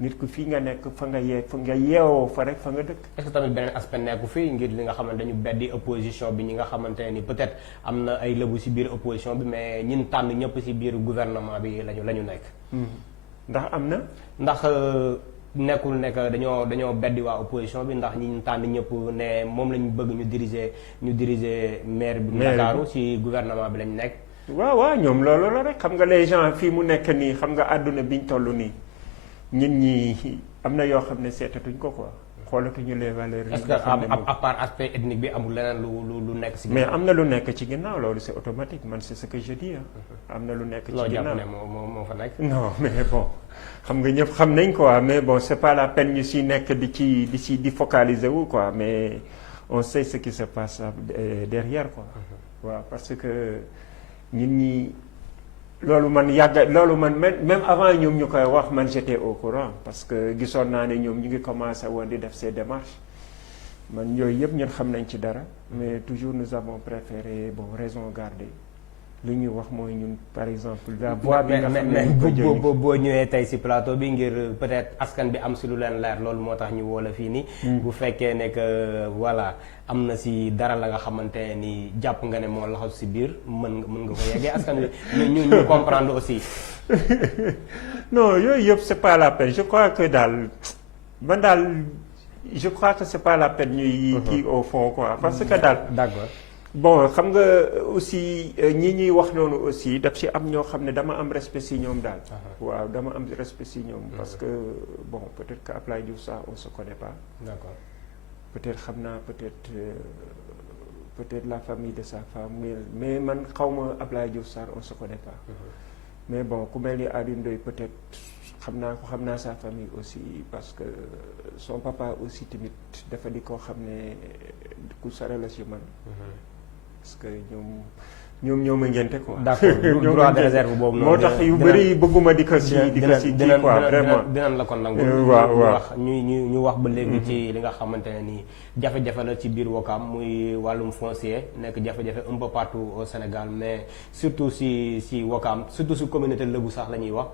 nit ku fii nga nekk fa nga yeewoo fa rek fa nga dëkk. est-ce que tamit beneen aspect nekku fii ngir li nga xamante dañu beddi opposition bi ñi nga xamante ne ni peut-être am na ay lëbu ci biir opposition bi mais ñin tànn ñëpp ci biir gouvernement bi lañu nekk. ndax am na. ndax. nekkul nekk dañoo beddi waa opposition bi ndax ñi tànn ñëpp ne moom lañu bëgg ñu diriger maire bi Ndakaaru ci gouvernement bi lañ nekk. waaw ñoom loolu la rek xam nga les gens fii mu nekk nii xam nga àdduna biñ toll nii ñun ñi am na yoo xam ne seetatuñ ko quoi xoolatuñu les valeurs. est-ce que à part aspect ethnique bi amul leneen lu nekk si. mais am na lu nekk ci ginnaaw loolu c'est automatique man c'est ce que je dis am na lu nekk ci ginnaaw loo jàpp ne moo fa nekk. non mais bon xam nga ñëpp xam nañ quoi mais bon c'est pas la peine ñu si nekk di focaliser wu quoi mais on sait ce qui se passe derrière quoi. waaw parce que ñun ñi loolu man même avant ñoom ñu koy wax man j'étais au courant parce que gisoon naa ne ñoom ñu ngi commencé woon di def ces démarches man yooyu yëpp ñun xam nañ ci dara mais toujours nous avons préféré raison garder li ñuy wax mooy ñun par exemple la voix bi nga xam ne boo ñëwee tey si plateau bi ngir peut-être askan bi am si lu leen leer loolu moo tax ñu woo la fii nii. bu fekkee ne que voilà am na si dara la nga xamante ni jàpp nga ne moo laxaw si biir mën nga ko yeggee askan wi ñu comprendre aussi. non yooyu yëpp c'est pas la peine je crois que je crois que c'est pas la peine ñuy kii au fond quoi parce que d'accord. bon xam nga aussi ñi ñuy wax noonu aussi daf ci am ñoo xam ne dama am respect ci ñoom daal. waaw dama am respect ci ñoom. parce que bon peut-être que Ablaye Diouf Sarr on se connaît pas. d'accord. peut-être xam naa peut-être la famille de sa femme mais man xawma Ablaye Diouf Sarr on se connaît pas. mais bon ku mel ni Alioune Ndoye peut-être xam naa sa famille aussi parce que son papa aussi tamit dafa di koo xam ne ku sore la ci man. parce que ñoom ñoo ma ngénte quoi. d'accord droit de réserve boobu noonu. moo tax yu bëri bëgguma di ko si kii quoi vraiment dinañ la ko nangu. waaw ñu wax ba léegi ci li nga xamante ne nii jafe-jafe la ci biir Ouakam muy wàllum foncier nekk jafe-jafe un peu partout au Sénégal mais surtout si Ouakam surtout si communauté Lëbu sax la ñuy wax.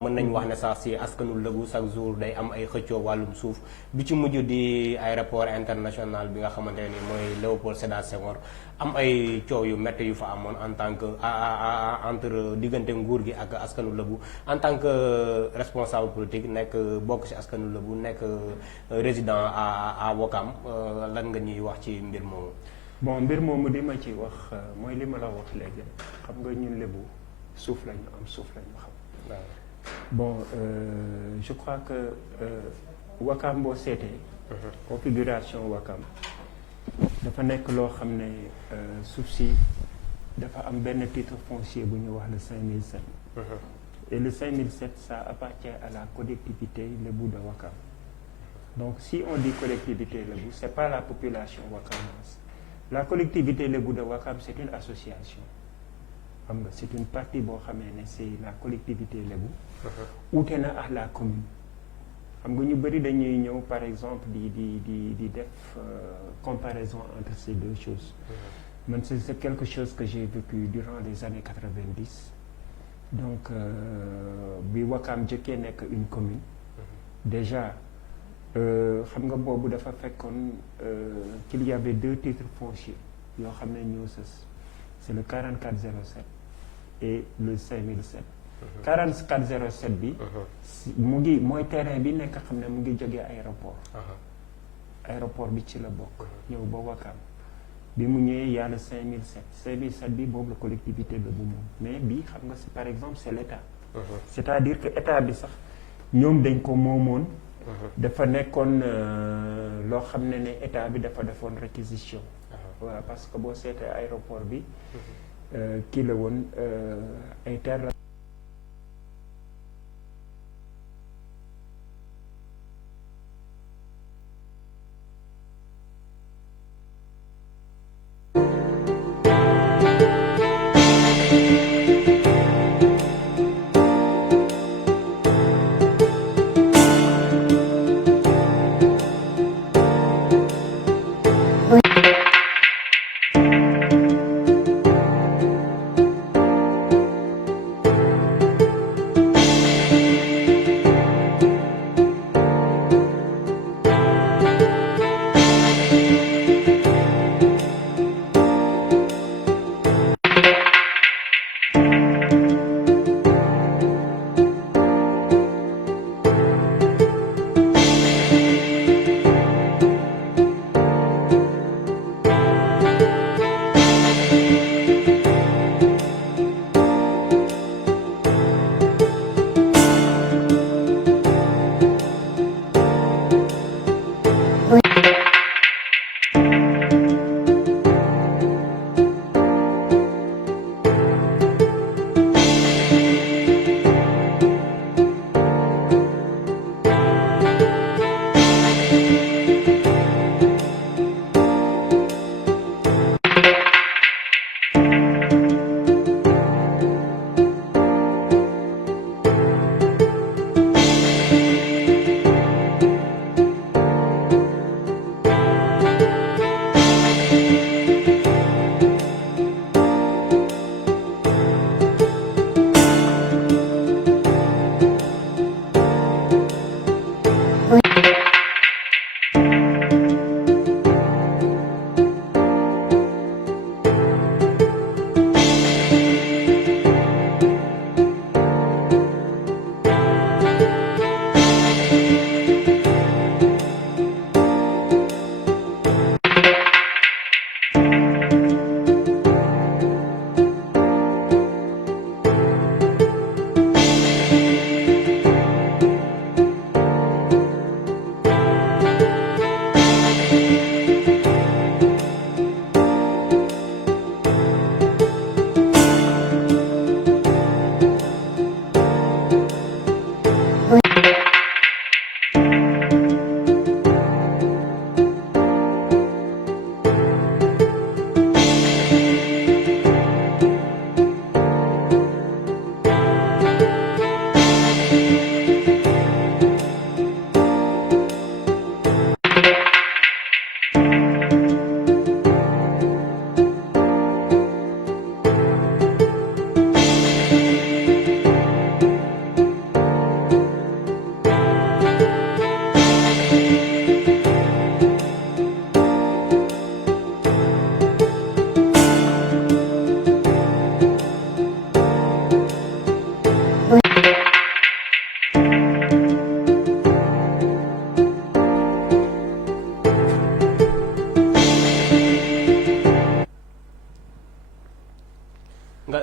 mën nañ wax ne sax si askanu Lebu chaque jour day am ay xëccoo wàllum suuf bi ci mujj di aéroport international bi nga xamante ni mooy Léopold Sédar Senghor am ay coow yu métti yu fa amoon en tant que entre diggante nguur gi ak askanu Lebu en tant que responsable politique nekk bokk si askanu Lebu nekk résident à Ouakam lan nga ñuy wax ci mbir moomu. bon mbir moomu li ma ci wax mooy li ma la wax léegi xam nga ñun Lebu suuf la ñu am suuf la ñu xam. bon je crois que Ouakam boo seetee. configuration Ouakam dafa nekk loo xam ne suuf si dafa am benn titre foncier bu ñu wax le 5007. Et le 5007 ça appartient à la collectivité Lebu de Ouakam. Donc si on dit collectivité Lebu c'est pas la population ouakamaise. La collectivité Lebu de Ouakam c'est une association. xam nga c'est une partie boo xamee ne c'est la collectivité Lebu. uute na ak la commune. xam nga ñu bëri dañuy ñëw par exemple di def comparaison entre ces deux choses. man c'est quelque chose que j'ai vécu durant les années 90. donc bi Ouakam jëkkee nekk une commune. déjà xam nga boobu dafa fekkoon qu'il y avait deux titres fonciers yoo xam ne ñoo sës. c'est le 4407 et le 5007. 4407 bi. mu ngi mooy terrain bi nekk xam ne mu ngi jógee aéroport. aéroport bi ci la bokk. ñëw ba Ouakam bi mu ñëwee y a le 5007 5007 bi boobu la collectivité Lebu moom mais bi xam nga c'est par exemple c'est l'État. c'est-à-dire que état bi sax ñoom dañ ko moomoon. dafa nekkoon loo xam ne état bi dafa defoon réquisition. voilà parce que boo seetee aéroport bi. kii la woon ay terre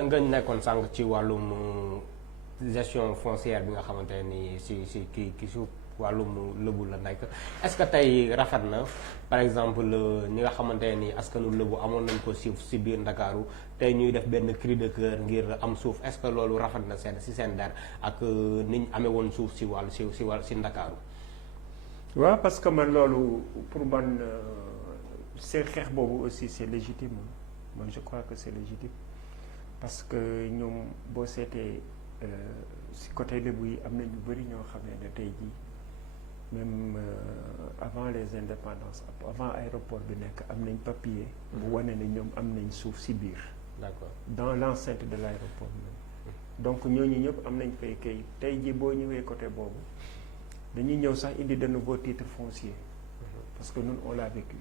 nga nekkoon sànq ci wàllum gestion foncière bi nga xamante ni si ki suuf wàllum lëbu la nekk est-ce que tey rafet na par exemple ñi nga xamante ni askanu lëbu amoon nañ ko si biir Ndakaaru tey ñuy def benn cri de cœur ngir am suuf est-ce que loolu rafet na seen der ak niñ amee woon suuf si Ndakaaru. waaw parce que man loolu pour man seen xeex boobu aussi c'est légitime man je crois que c'est légitime parce que ñoom boo seetee si côté Lébu yi am na ñu bëri ñoo xamee ne tey jii même avant les indépendances avant aéroport bi nekk am nañ papier bu wane ne ñoom am nañ suuf si biir. D'accord. Dans l'enceinte de l'aéroport même. Donc ñooñu ñëpp am nañ fay kayit tey jii boo ñëwee côté boobu dañuy ñëw sax indi de nouveaux titres fonciers parce que ñun on l'a vécu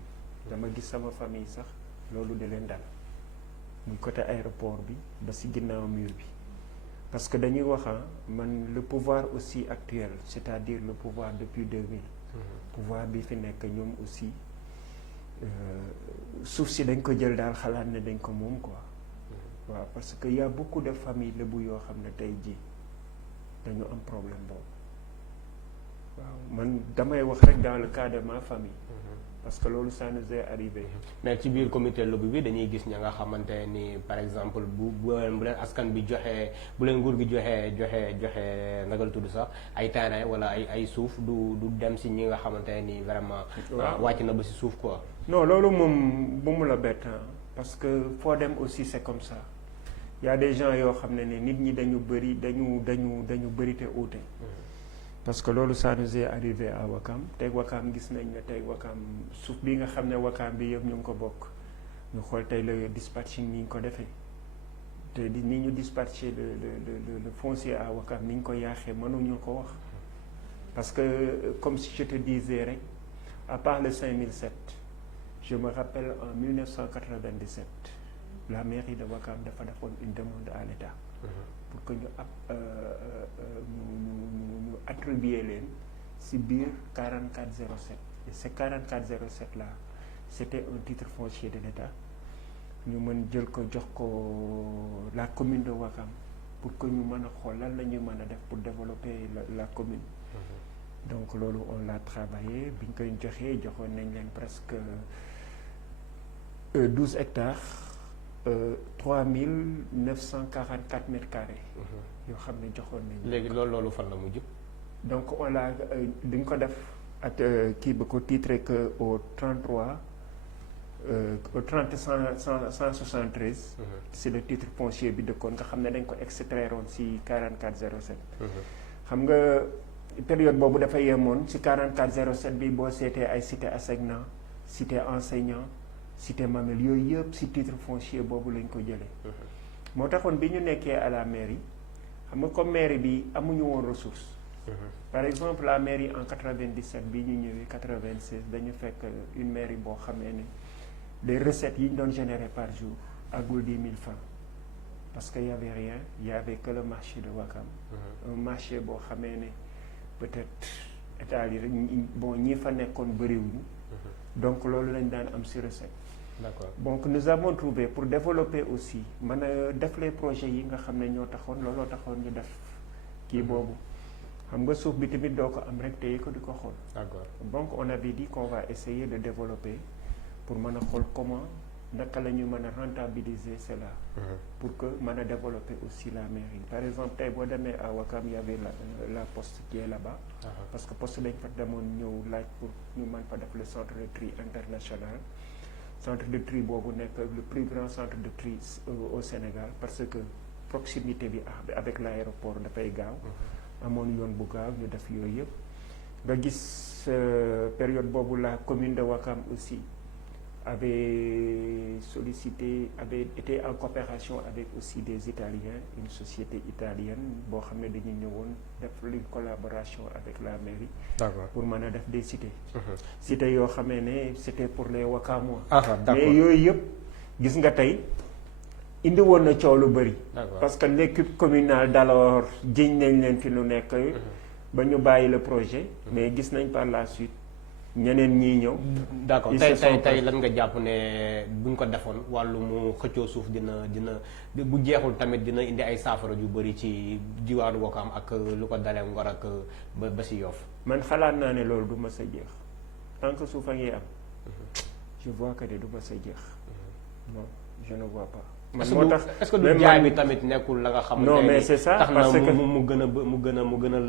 dama gis sama famille sax loolu di leen dal muy côté aéroport bi ba si ginnaaw mur bi parce que dañuy wax man le pouvoir aussi actuel c'est-à-dire le pouvoir depuis 2000 pouvoir bi fi nekk ñoom aussi suuf si dañ ko jël daal xalaat ne dañ ko moom quoi waaw parce que y a beaucoup de familles lébu yoo xam ne tey jii dañu am problème boobu waaw man damay wax rek dans le cas de ma famille parce que loolu ça nous est arrivé. mais ci biir comité lobby bi dañuy gis ña nga xamante ni par exemple bu leen askan bi bu leen nguur gi joxe nagal tudd sax ay terrain wala ay suuf du dem si ñi nga xamante ni vraiment. wàcc na ba si suuf quoi. non loolu moom bu mu la bett parce que foo dem aussi c'est comme ça y a des gens yoo xam ne nit ñi dañu bëri dañu bëri te uute. parce que loolu ça nous est arrivé à Wakam tey Wakam gis nañ ne tey Wakam suuf bi nga xam ne Wakam bi yëpp ñu ngi ko bokk ñu xool tey le dispatching ni ñu ko defee te ni ñu dispatché le foncier à Wakam ni ñu ko yaaxee mënuñu ko wax parce que comme si je te disais rek à part le 5007 je me rappelle en 1997 la mairie de Wakam dafa defoon une demande à l'État pour que ñu attribuer leen si biir 4407 et ces 4407 là c'était un titre foncier de l'État ñu mën jël ko jox ko la commune de Wakam pour que ñu mën a xool lan la ñuy mën a def pour développer la commune donc loolu on l'a travaillé bi ñu koy joxoon nañ leen presque 12 hectares 3944 mètres carrés yoo xam ne joxoon nañ léegi loolu fan la mujj. donc on l'a dañ ko def ak kii ba ko titré que au 33 au 30 173 c'est le titre foncier bi dëkkoon nga xam ne dañ ko extraire woon si 4407 xam nga période boobu dafa yemoon si 4407 bi boo seetee ay cité Assegna cité enseignant cité Mamel yooyu yëpp si titre foncier boobu lañ ko jëlee moo taxoon bi ñu nekkee à la mairie xam nga comme mairie bi amuñu woon ressource par exemple la mairie en 97 bi ñu ñëwee 96 dañu fekk une mairie boo xamee ne les recettes yi ñu doon générer par jour àggul 10 000 francs parce que y avait rien y avait que le marché de Wakam un marché boo xamee ne peut-être état yi rek bon ñi fa nekkoon bëriwuñu donc loolu lañ daan am si recette. D'accord. Donc nous avons trouvé pour développer aussi mën a def les projets yi nga xam ne ñoo taxoon looloo taxoon ñu def kii boobu xam nga suuf bi tamit doo ko am rek téye ko di ko xool. D'accord. Donc on avait dit qu'on va essayer de développer pour mën a xool comment naka la ñu mën a rentabiliser cela pour que mën a développer aussi la mairie. Par exemple tey boo demee à Wakam y avait la poste qui est là-bas parce que poste dañ fa demoon ñëw laaj pour ñu mën fa def le centre de tri international. Centre de tri boobu nekk le plus grand centre de tri au Sénégal parce que proximité bi avec l'aéroport dafay gaaw amoon yoon bu gaaw ñu def yooyu yëpp nga gis période boobu la commune de Wakam aussi avait été en coopération avec aussi des Italiens une société italienne boo xam ne dañuy ñëwoon def une collaboration avec la mairie. D'accord. pour mën a def des cités. cités yoo xamee ne c'était pour les Wakamois. D'accord. mais yooyu yëpp gis nga tey indi woon na coow lu bëri. parce que l'équipe communale d'alors jiñ nañ leen fi lu nekk. ba ñu bàyyi le projet. mais gis nañ par la suite ñeneen ñii ñëw. d'accord tey lan nga jàpp ne buñ ko defoon wàllu mu xëccoo suuf dina bu jeexul tamit dina indi ay saafara yu bëri ci diwaanu Wakaam ak lu ko dalee Ngor ak ba si Yoff. man xalaat naa ne loolu du ma sa jeex tant que suuf a ngi am je vois que du ma sa jeex non je ne vois pas. man moo tax est-ce que du jaay bi tamit nekkul la nga xam ne non mais c'est ça tax parce na que mu gën a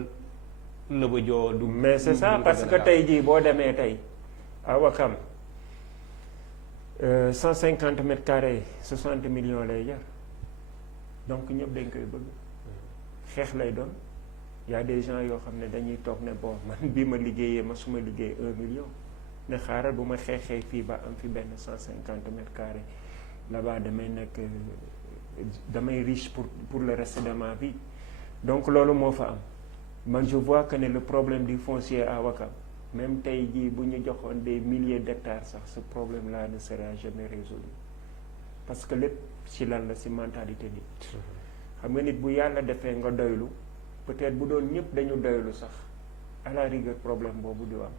lëbëjoo du. mais c'est ça parce que tey jii boo demee tey à Wakam 150 mètres carrés 60 millions lay jar donc ñëpp dañ koy bëgg xeex lay doon y a des gens yoo xam ne dañuy toog ne bon man bi ma liggéeyee ma su ma liggéey 1 million ne xaaral bu ma xeexee fii ba am fi benn 150 mètres carrés là-bas damay riche pour le reste de ma vie donc loolu moo fa am. man je vois que ne le problème du foncier à Wakam même tey jii bu ñu joxoon des milliers d'hectares sax ce problème là ne sera jamais résolu parce que lépp ci lan la ci mentalité nit xam nga nit bu yàlla defee nga doylu peut-être bu doon ñëpp dañu doylu sax à la rigueur problème boobu du am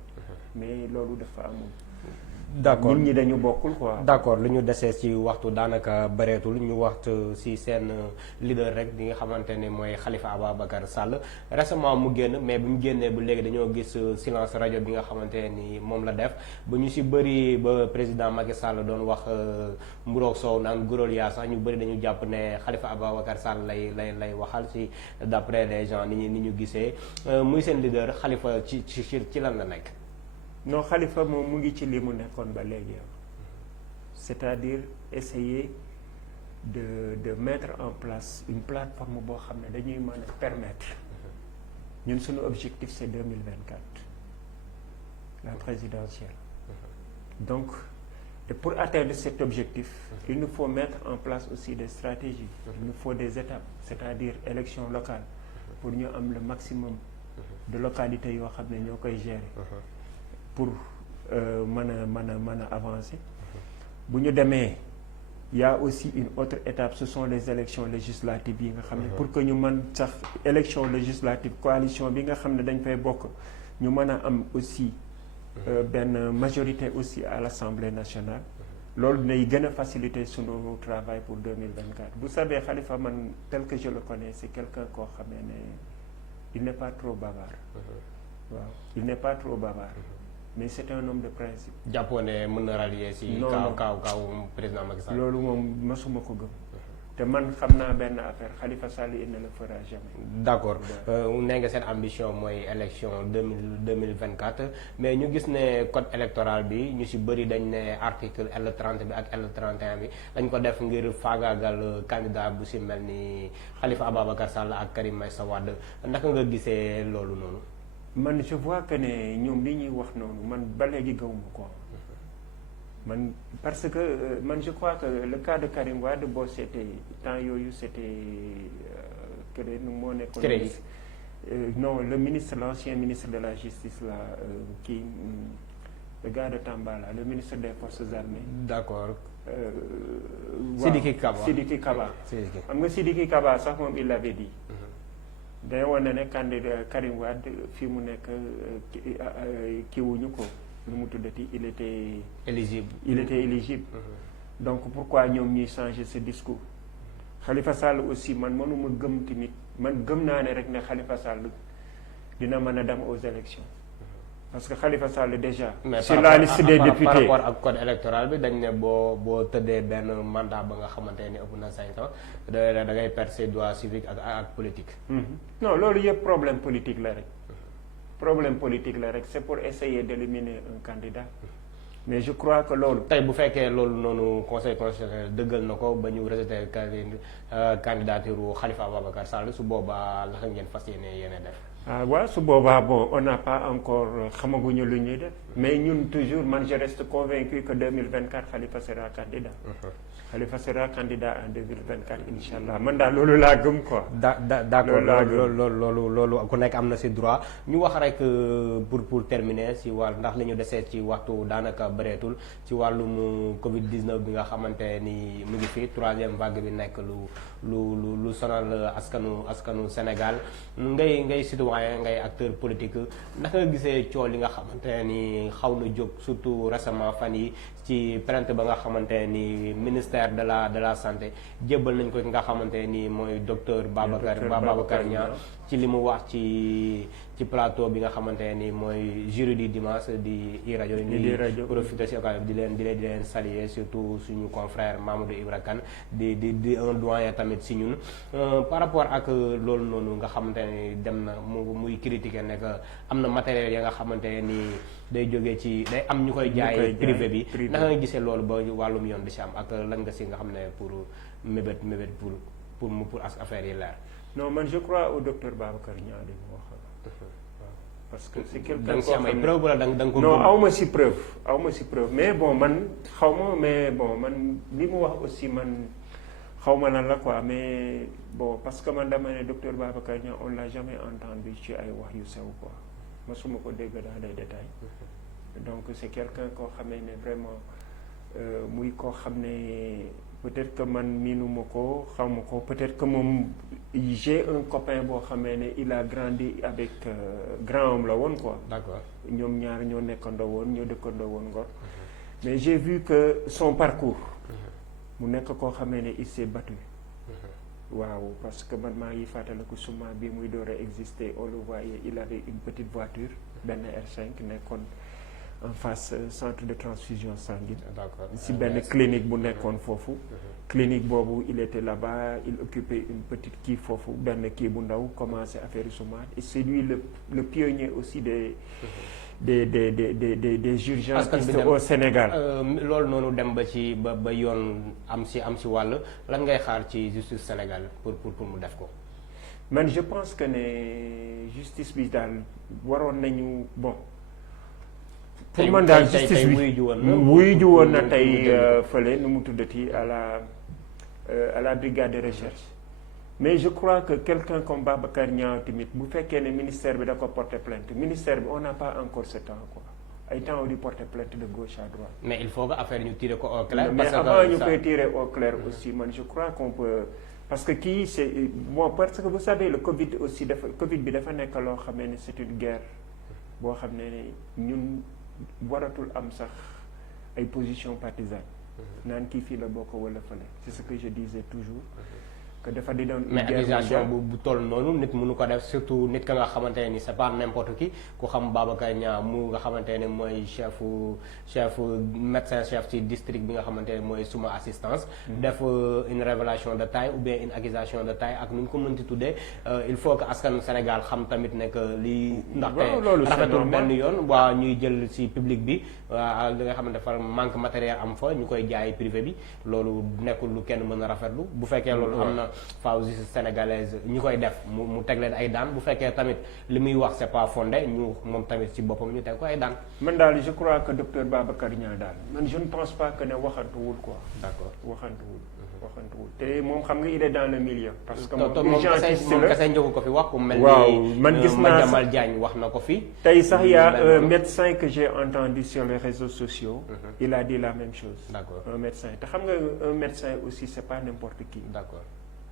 mais loolu dafa amul. d'accord nit ñi dañu bokkul quoi. d'accord lu ñu desee ci waxtu daanaka bëreetul ñu waxtu ci seen leader rek bi nga xamante ne mooy Khalifa Ababacar Sall récemment mu génn mais bu ñu génnee bu léegi dañoo gis silence rajo bi nga xamante ni moom la def ba ñu ci bëri ba président Macky Sall doon wax mburoog soow naan guróol yaa sax ñu bëri dañu jàpp ne Khalifa Ababacar Sall lay waxal ci d'après les gens ni ñu gisee muy seen leader Khalifa ci lan la nekk. non Khalifa moom mu ngi ci li mu nekkoon ba léegi c'est-à-dire essayer de mettre en place une plateforme boo xam ne dañuy mën a permettre ñun suñu objectif c'est 2024 la présidentielle donc et pour atteindre cet objectif il nous faut mettre en place aussi des stratégies il nous faut des étapes c'est-à-dire élection locale pour ñu am le maximum de localités yoo xam ne ñoo koy gérer pour mën a avancer bu ñu demee y a aussi une autre étape ce sont les élections législatives yi nga xam ne pour que ñu mën sax élection législative coalition bi nga xam ne dañ fay bokk ñu mën a am aussi benn majorité aussi à l'Assemblée nationale loolu dinay gën a faciliter sunu travail pour 2024 vous savez Khalifa man tel que je le connais c'est quelqu'un koo xamee ne il n'est pas trop bavard waaw il n'est pas trop bavard mais c'est un homme de principe. jàppoo ne mën na rallier ci kaw président Macky Sall. loolu moom masuma ko gëm. te man xam naa benn affaire Khalifa Sall il ne le fera jamais. d'accord nee nga seen ambition mooy élection 2024 mais ñu gis ne code électoral bi ñu ci bëri dañ ne article L30 bi ak L31 bi dañ ko def ngir faagaagal candidat bu ci mel ni Khalifa Ababacar Sall ak Karim Meïssa Wade naka nga gisee loolu noonu. man je vois que ne ñoom li ñuy wax noonu man ba léegi gawuma ko man parce que man je crois que le cas de Karim Wade boo seetee temps yooyu c'était que moo nekkoon non le ministre l'ancien ministre de la justice là kii le gars de Tamba là le ministre des forces armées. d'accord. Sidiki Kaba xam nga Sidiki Kaba sax moom il l'avait dit. day wane ne candidat Karim Wade fii mu nekk kiiwuñu ko lu mu tuddati il était éligible donc pourquoi ñoom ñuy changer ce discours Khalifa Sall aussi man mënuma gëm tamit man gëm naa ne rek ne Khalifa Sall dina mën a dem aux élections parce que Khalifa Sall déjà sur la liste des députés par rapport ak code électoral bi dañ ne boo tëddee benn mandat ba nga xamante ne ëpp na 5 ans da ngay perdre ses droits civiques ak politique. non loolu yëpp problème politique la rek c'est pour essayer d'éliminer un candidat mais je crois que loolu. tey bu fekkee loolu noonu conseil constitutionnel dëggal na ko ba ñu rejeté candidature Khalifa Ababacar Sall su boobaa la ngeen fas yéene def. waaw su boobaa bon on n'a pas encore xamaguñu lu ñuy def mais ñun toujours man je reste convaincu que 2024 Khalifa sera candidat. Khalifa sera candidat en 2024 inchallah man daal loolu laa gëm quoi. d'accord loolu ku nekk am na ci droit ñu wax rek pour terminer ci wàll ndax li ñu desee ci waxtu daanaka bëreetul ci wàllum Covid 19 bi nga xamante ni mu ngi fi troisième vague bi nekk lu sonal askanu Sénégal ngay citoyen ngay acteur politique naka nga gisee coow li nga xamante ni ni xaw na jóg surtout récemment fan yi ci plainte ba nga xamante ni ministère de la santé jébbal nañ ko ki nga xamante ni mooy docteur Babacar Niang ci li mu wax ci plateau bi nga xamante ni mooy jury du dimanche di i rajo ñuy profité si occasion di leen saluer surtout suñu confrère Mamadou Ibra Kane di un doyen tamit si ñun par rapport ak loolu noonu nga xamante ni dem na muy critiquer ne que am na matériel ya nga xamante ni day jógee ci day am ñu koy jaay privé bi naka nga gisee loolu ba wàllum yoon di si am ak lan nga si nga xam ne pour mébét pour as affaire yi leer. Non, man je crois au docteur Babacar Niang li mu wax parce que c'est quelqu'un da nga si am ay preuve wala da nga ko non aw ma si preuve mais bon man xaw ma mais bon man li mu wax aussi man xaw ma lan la quoi mais bon parce que man dama ne docteur Babacar Niang on l'a jamais entendu ci ay wax yu sew quoi masuma ko dégg dans les détails donc c'est quelqu'un koo xamee ne vraiment muy koo xam ne peut-être que man miinuma ko xawma ko peut-être que moom j'ai un copain boo xamee ne il a grandi avec grand homme la woon quoi. D'accord. ñoom ñaar ñoo nekkandoo woon ñoo dëkkandoo woon Ngor. mais j'ai vu que son parcours. mu nekk koo xamee ne il s'est battu. waaw parce que man maa ngi fàttaliku suma bi muy door a exister on le voyait il avait une petite voiture benn R5 nekkoon en face centre de transfusion sanguine. D'accord. si benn clinique bu nekkoon foofu. clinique boobu il était là-bas il occupait une petite kii foofu benn kii bu ndaw commencé affaire soumate et c'est lui le pionnier aussi des urgentistes au Sénégal. loolu noonu dem ba ci ba yoon am si wàll lan ngay xaar ci justice Sénégal pour mu def ko. man je pense que ne justice bi daal waroon nañu bon. pour man daal justice bi wuyu ji woon na tey fële nu mu tuddati à la brigade de recherche mais je crois que quelqu'un comme Babacar Niang tamit bu fekkee ne ministère bi da ko porter plainte ministère bi on n'a pas encore ce temps quoi ay temps di porter plainte de gauche à droite. mais il faut que affaire ñu tirer ko au clair. mais avant ñu koy tirer au clair aussi man je crois qu'on peut parce que kii c'est bon parce que vous savez le Covid aussi Covid bi dafa nekk loo xamee ne c'est une guerre boo xam ne ñun. waratul am sax ay position partisane naan kii fii la bokk wala fële c'est ce que je disais toujours que dafa di doon mais accusation bu toll noonu nit mënu ko def surtout nit ka nga xamante ne ni c'est pas n'importe qui ku xam Babacar Niang mu nga xamante ne mooy chef médecin chef ci district bi nga xamante ne mooy suma assistance def une révélation de taille ou bien une accusation de taille ak nu ñu ko mënti tuddee il faut que askan Sénégal xam tamit ne que lii ndaxte rafetul benn yoon waa ñuy jël ci public bi waa li nga xamante dafa manque matériel am fa ñu koy jaay privé bi loolu nekkul lu kenn mën a rafetlu bu fekkee loolu am na faaw justice sénégalaise ñi koy def mu teg leen ay daan bu fekkee tamit li muy wax c'est pas fondé ñu moom tamit ci boppam ñu teg ko ay daan. man daal je crois que docteur Babacar Niang daal man je ne pense pas que ne waxantuwul quoi. d'accord waxantuwul te moom xam nga il est dans le milieu. parce que moom urgentiste la moom kese njëkk ko fi wax. ku mel ni man gis naa Madiambal Diagne wax na ko fi. tey sax y a un médecin que j'ai entendu sur les réseaux sociaux. il a dit la même chose. d'accord un médecin te xam nga un médecin aussi c'est pas n'importe qui. d'accord.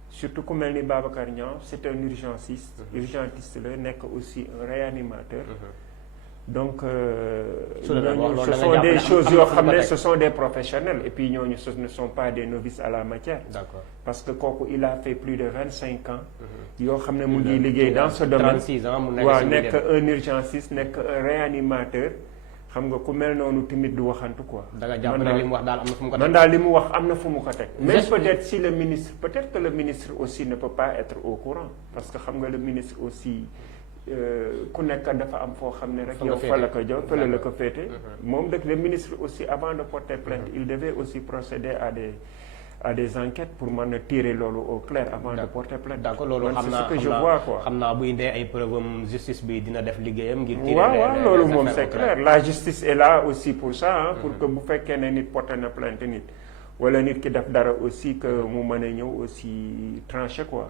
surtout ku mel ni Babacar Niang c'est un urgentiste. urgentiste la nekk aussi un réanimateur. donc ñooñu ce sont des choses yoo xam ne ce sont des professionnels et puis ñooñu ce ne sont pas des novices à la matière. d'accord parce que kooku il a fait plus de 25 ans. yoo xam ne mu ngi liggéey dans ce domaine. 36 ans mu waaw nekk un urgentiste nekk un réanimateur. xam nga ku mel noonu tamit du waxantu quoi. da nga jàpp ne li mu wax daal am na fu mu ko teg. man daal li mu wax am na fu mu ko teg. même peut-être si le ministre peut-être que le ministre aussi ne peut pas être au courant parce que xam nga le ministre aussi ku nekk dafa am foo xam ne rek. yow fa la ko jox fële la ko féete. moom nag le ministre aussi avant de porter plainte il devait aussi procéder à des enquêtes pour mën a tirer loolu au clair avant de porter plainte. d'accord loolu xam naa c'est ce que je vois quoi. xam naa bu indee ay preuves am justice bi dina def liggéeyam. ngir tirer waaw loolu moom c'est clair la justice est là aussi pour ça pour que bu fekkee ne nit porté na plainte nit wala nit ki def dara aussi que mu mën a ñëw aussi trancher quoi.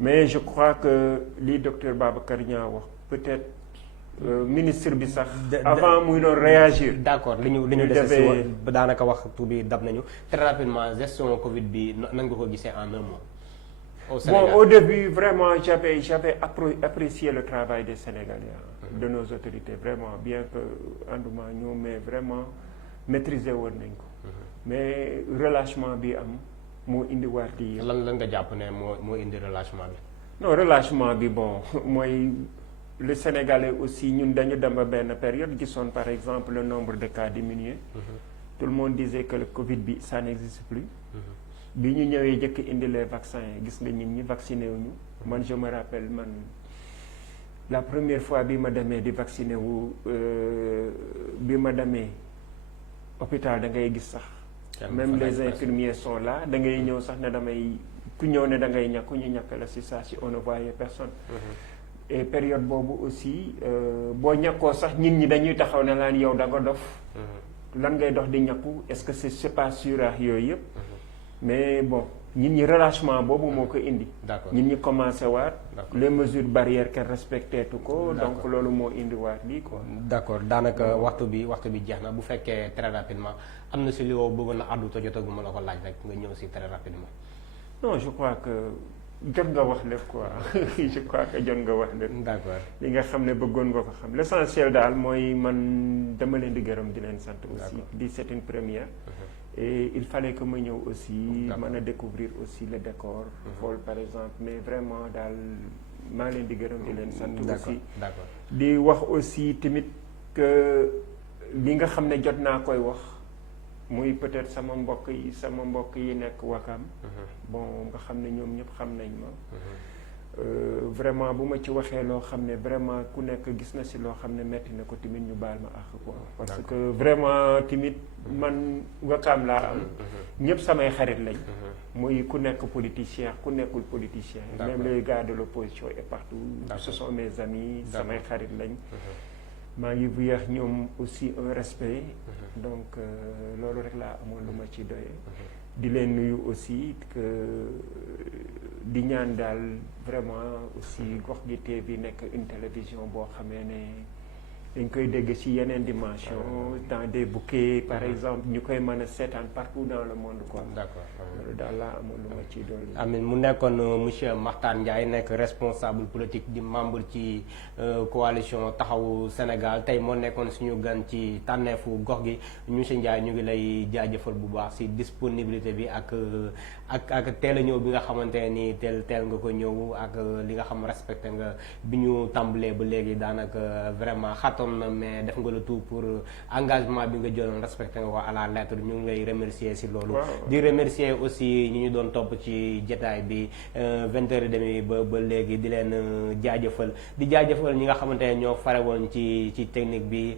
mais je crois que li docteur Babacar Niang wax peut-être. ministre bi sax avant muy doon réagir. d'accord li ñu dese si woon daanaka waxtu bi dab nañu très rapidement gestion Covid bi nan nga ko gisee en un mois. Bon, au début, vraiment, j'avais apprécié le travail des Sénégalais, de nos autorités, vraiment, bien que anduma ñoo mais vraiment maîtriser woon nañ ko. Mais relâchement bi am moo indi waat lii. lan nga jàpp ne moo indi relâchement bi. Non, relâchement bi bon mooy le Sénégalais aussi ñun dañu dem ba benn période gisoon par exemple le nombre de cas diminué. Tout le monde disait que le Covid bi ça n'existe plus. bi ñu ñëwee jëkk indi les vaccins gis nga nit ñi vacciné wuñu man je me rappelle man la première fois bi ma demee di vacciné wu bi ma demee hôpital da ngay gis sax même les infirmiers sont là da ngay ñëw sax ne damay ku ñëw ne da ngay ñàkku ñu ñàkk la si saa si on ne voyait personne. Et période boobu aussi boo ñàkkoo sax nit ñi dañuy taxaw ne laan yow da nga dof lan ngay dox di ñàkku est-ce que c'est pas sûr ak yooyu yëpp. Mais bon nit ñi relâchement boobu moo ko indi. D'accord nit ñi commencé waat. les mesures barrières kenn respecté tu ko. donc loolu moo indi waat lii quoi. D'accord daanaka waxtu bi jeex na bu fekkee très rapidement am na si li woo bëggoon na àddu te jotaguma la ko laaj rek nga ñëw si très rapidement. Non je crois que jot nga wax lépp quoi je crois que jot nga wax lépp. D'accord li nga xam ne bëggoon nga ko xam l'essentiel daal mooy man dama leen di gërëm di leen sant aussi. di c'est une première. Et il fallait que ma ñëw aussi mën a découvrir aussi le décor. xool par exemple mais vraiment daal maa leen di gërëm di leen sant aussi. D'accord di wax aussi tamit que li nga xam ne jot naa koy wax muy peut-être sama mbokk yi nekk Wakam. bon nga xam ne ñoom ñëpp xam nañ ma. Vraiment bu ma ci waxee loo xam ne vraiment ku nekk gis na si loo xam ne metti na ko tamit ñu baal ma àq quoi. parce que vraiment tamit man Wakam laa am. ñëpp samay xarit lañ. muy ku nekk politicien ku nekkul politicien. même les gars de l'opposition et partout. ce sont mes amis samay xarit lañ. maa ngi buyeex ñoom aussi un respect. donc loolu rek laa amoon lu ma ci doyee. di leen nuyu aussi que di ñaan daal vraiment aussi Gox gi TV nekk une télévision boo xamee ne dañ koy dégg ci yeneen dimension dans des bouquets par exemple ñu koy mën a seetaan partout dans le monde quoi. D'accord loolu daal laa amoon lu ma ciy dolli. Amin mu nekkoon monsieur Makhtar Ndiaye nekk responsable politique di membre ci coalition taxawu Sénégal tey moo nekkoon suñu gan ci tànneefu gox gi monsieur Ndiaye ñu ngi lay jaajëfal bu baax ci disponibilité bi ak teel a ñëw bi nga xamante ni teel nga ko ñëw ak li nga xam respecté nga bi ñu tàmbalee ba léegi daanaka vraiment xatoon na mais def nga le tout pour engagement bi nga jëloon respecté nga ko à la lettre ñu ngi lay remercier ci loolu. di remercier aussi ñi ñu doon topp ci jotaay bi 20h30 ba léegi di leen jaajëfal di jaajëfal ñi nga xamante ne ñoo fare woon ci technique bi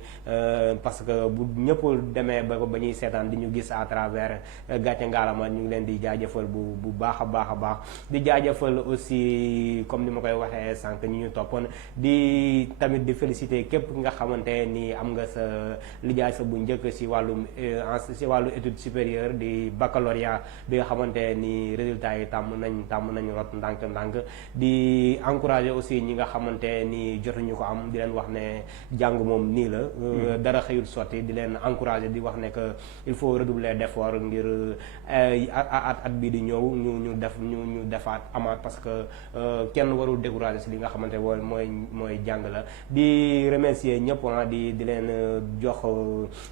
parce que bu ñëpp demee ba ñuy seetaan di ñu gis à travers gàcce ngaalama ñu ngi leen di jaajëfal bu baax a baax di jaajëfal aussi comme ni ma koy waxee sànq ñi ñu toppoon di tamit di féliciter képp nga xamante ni am nga sa lijaay sa bu njëkk ci wàllu étude supérieure di baccalauréat bi nga xamante ni résultats yi tàmm nañ rot ndànk di encourager aussi ñi nga xamante ni jotuñu ko am di leen wax ne jàng moom nii la dara xëyul sotti di leen encourager di wax ne que il faut redoubler d'effort ngir at bii di ñëw ñu defaat amaat parce que kenn warul décourager ci li nga xamante woon mooy jàng la di remercier ñëpp di leen jox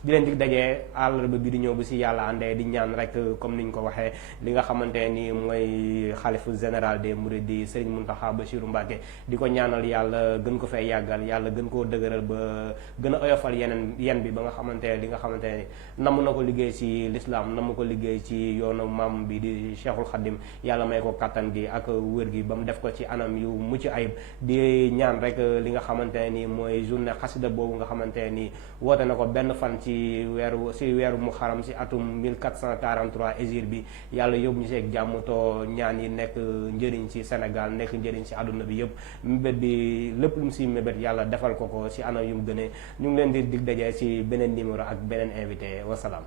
di leen dig dajee àllarba bi di ñëw bu ci yàlla àndee di ñaan rek comme niñ ko waxee li nga xamante ni mooy xalifu général des mourides di Serigne Mountakha Bassirou Mbacké di ko ñaanal yàlla gën ko fay yàggal yàlla gën koo dëgëral ba gën a oyofal yen bi ba nga xamante li nga xamante ni namm na ko liggéey ci l'islam namm ko liggéey ci yoonu maam bi di Cheikhul Khadim yàlla may ko kattan gi ak wér gi ba mu def ko ci anam yu mucc ayib di ñaan rek li nga xamante ni mooy journée xasida boobu nga xamante ni woote na ko benn fan ci weeru Muharram ci atum 1443 hégire bi yàlla yóbbu ñu seeg jàmm too ñaan yi nekk njëriñ ci Sénégal nekk njëriñ ci àdduna bi yëpp mébét bi lépp lu mu ci mébét yàlla defal ko ci anam yu mu gënee ñu ngi leen di dig dajee ci beneen numéro ak beneen invité wasalaam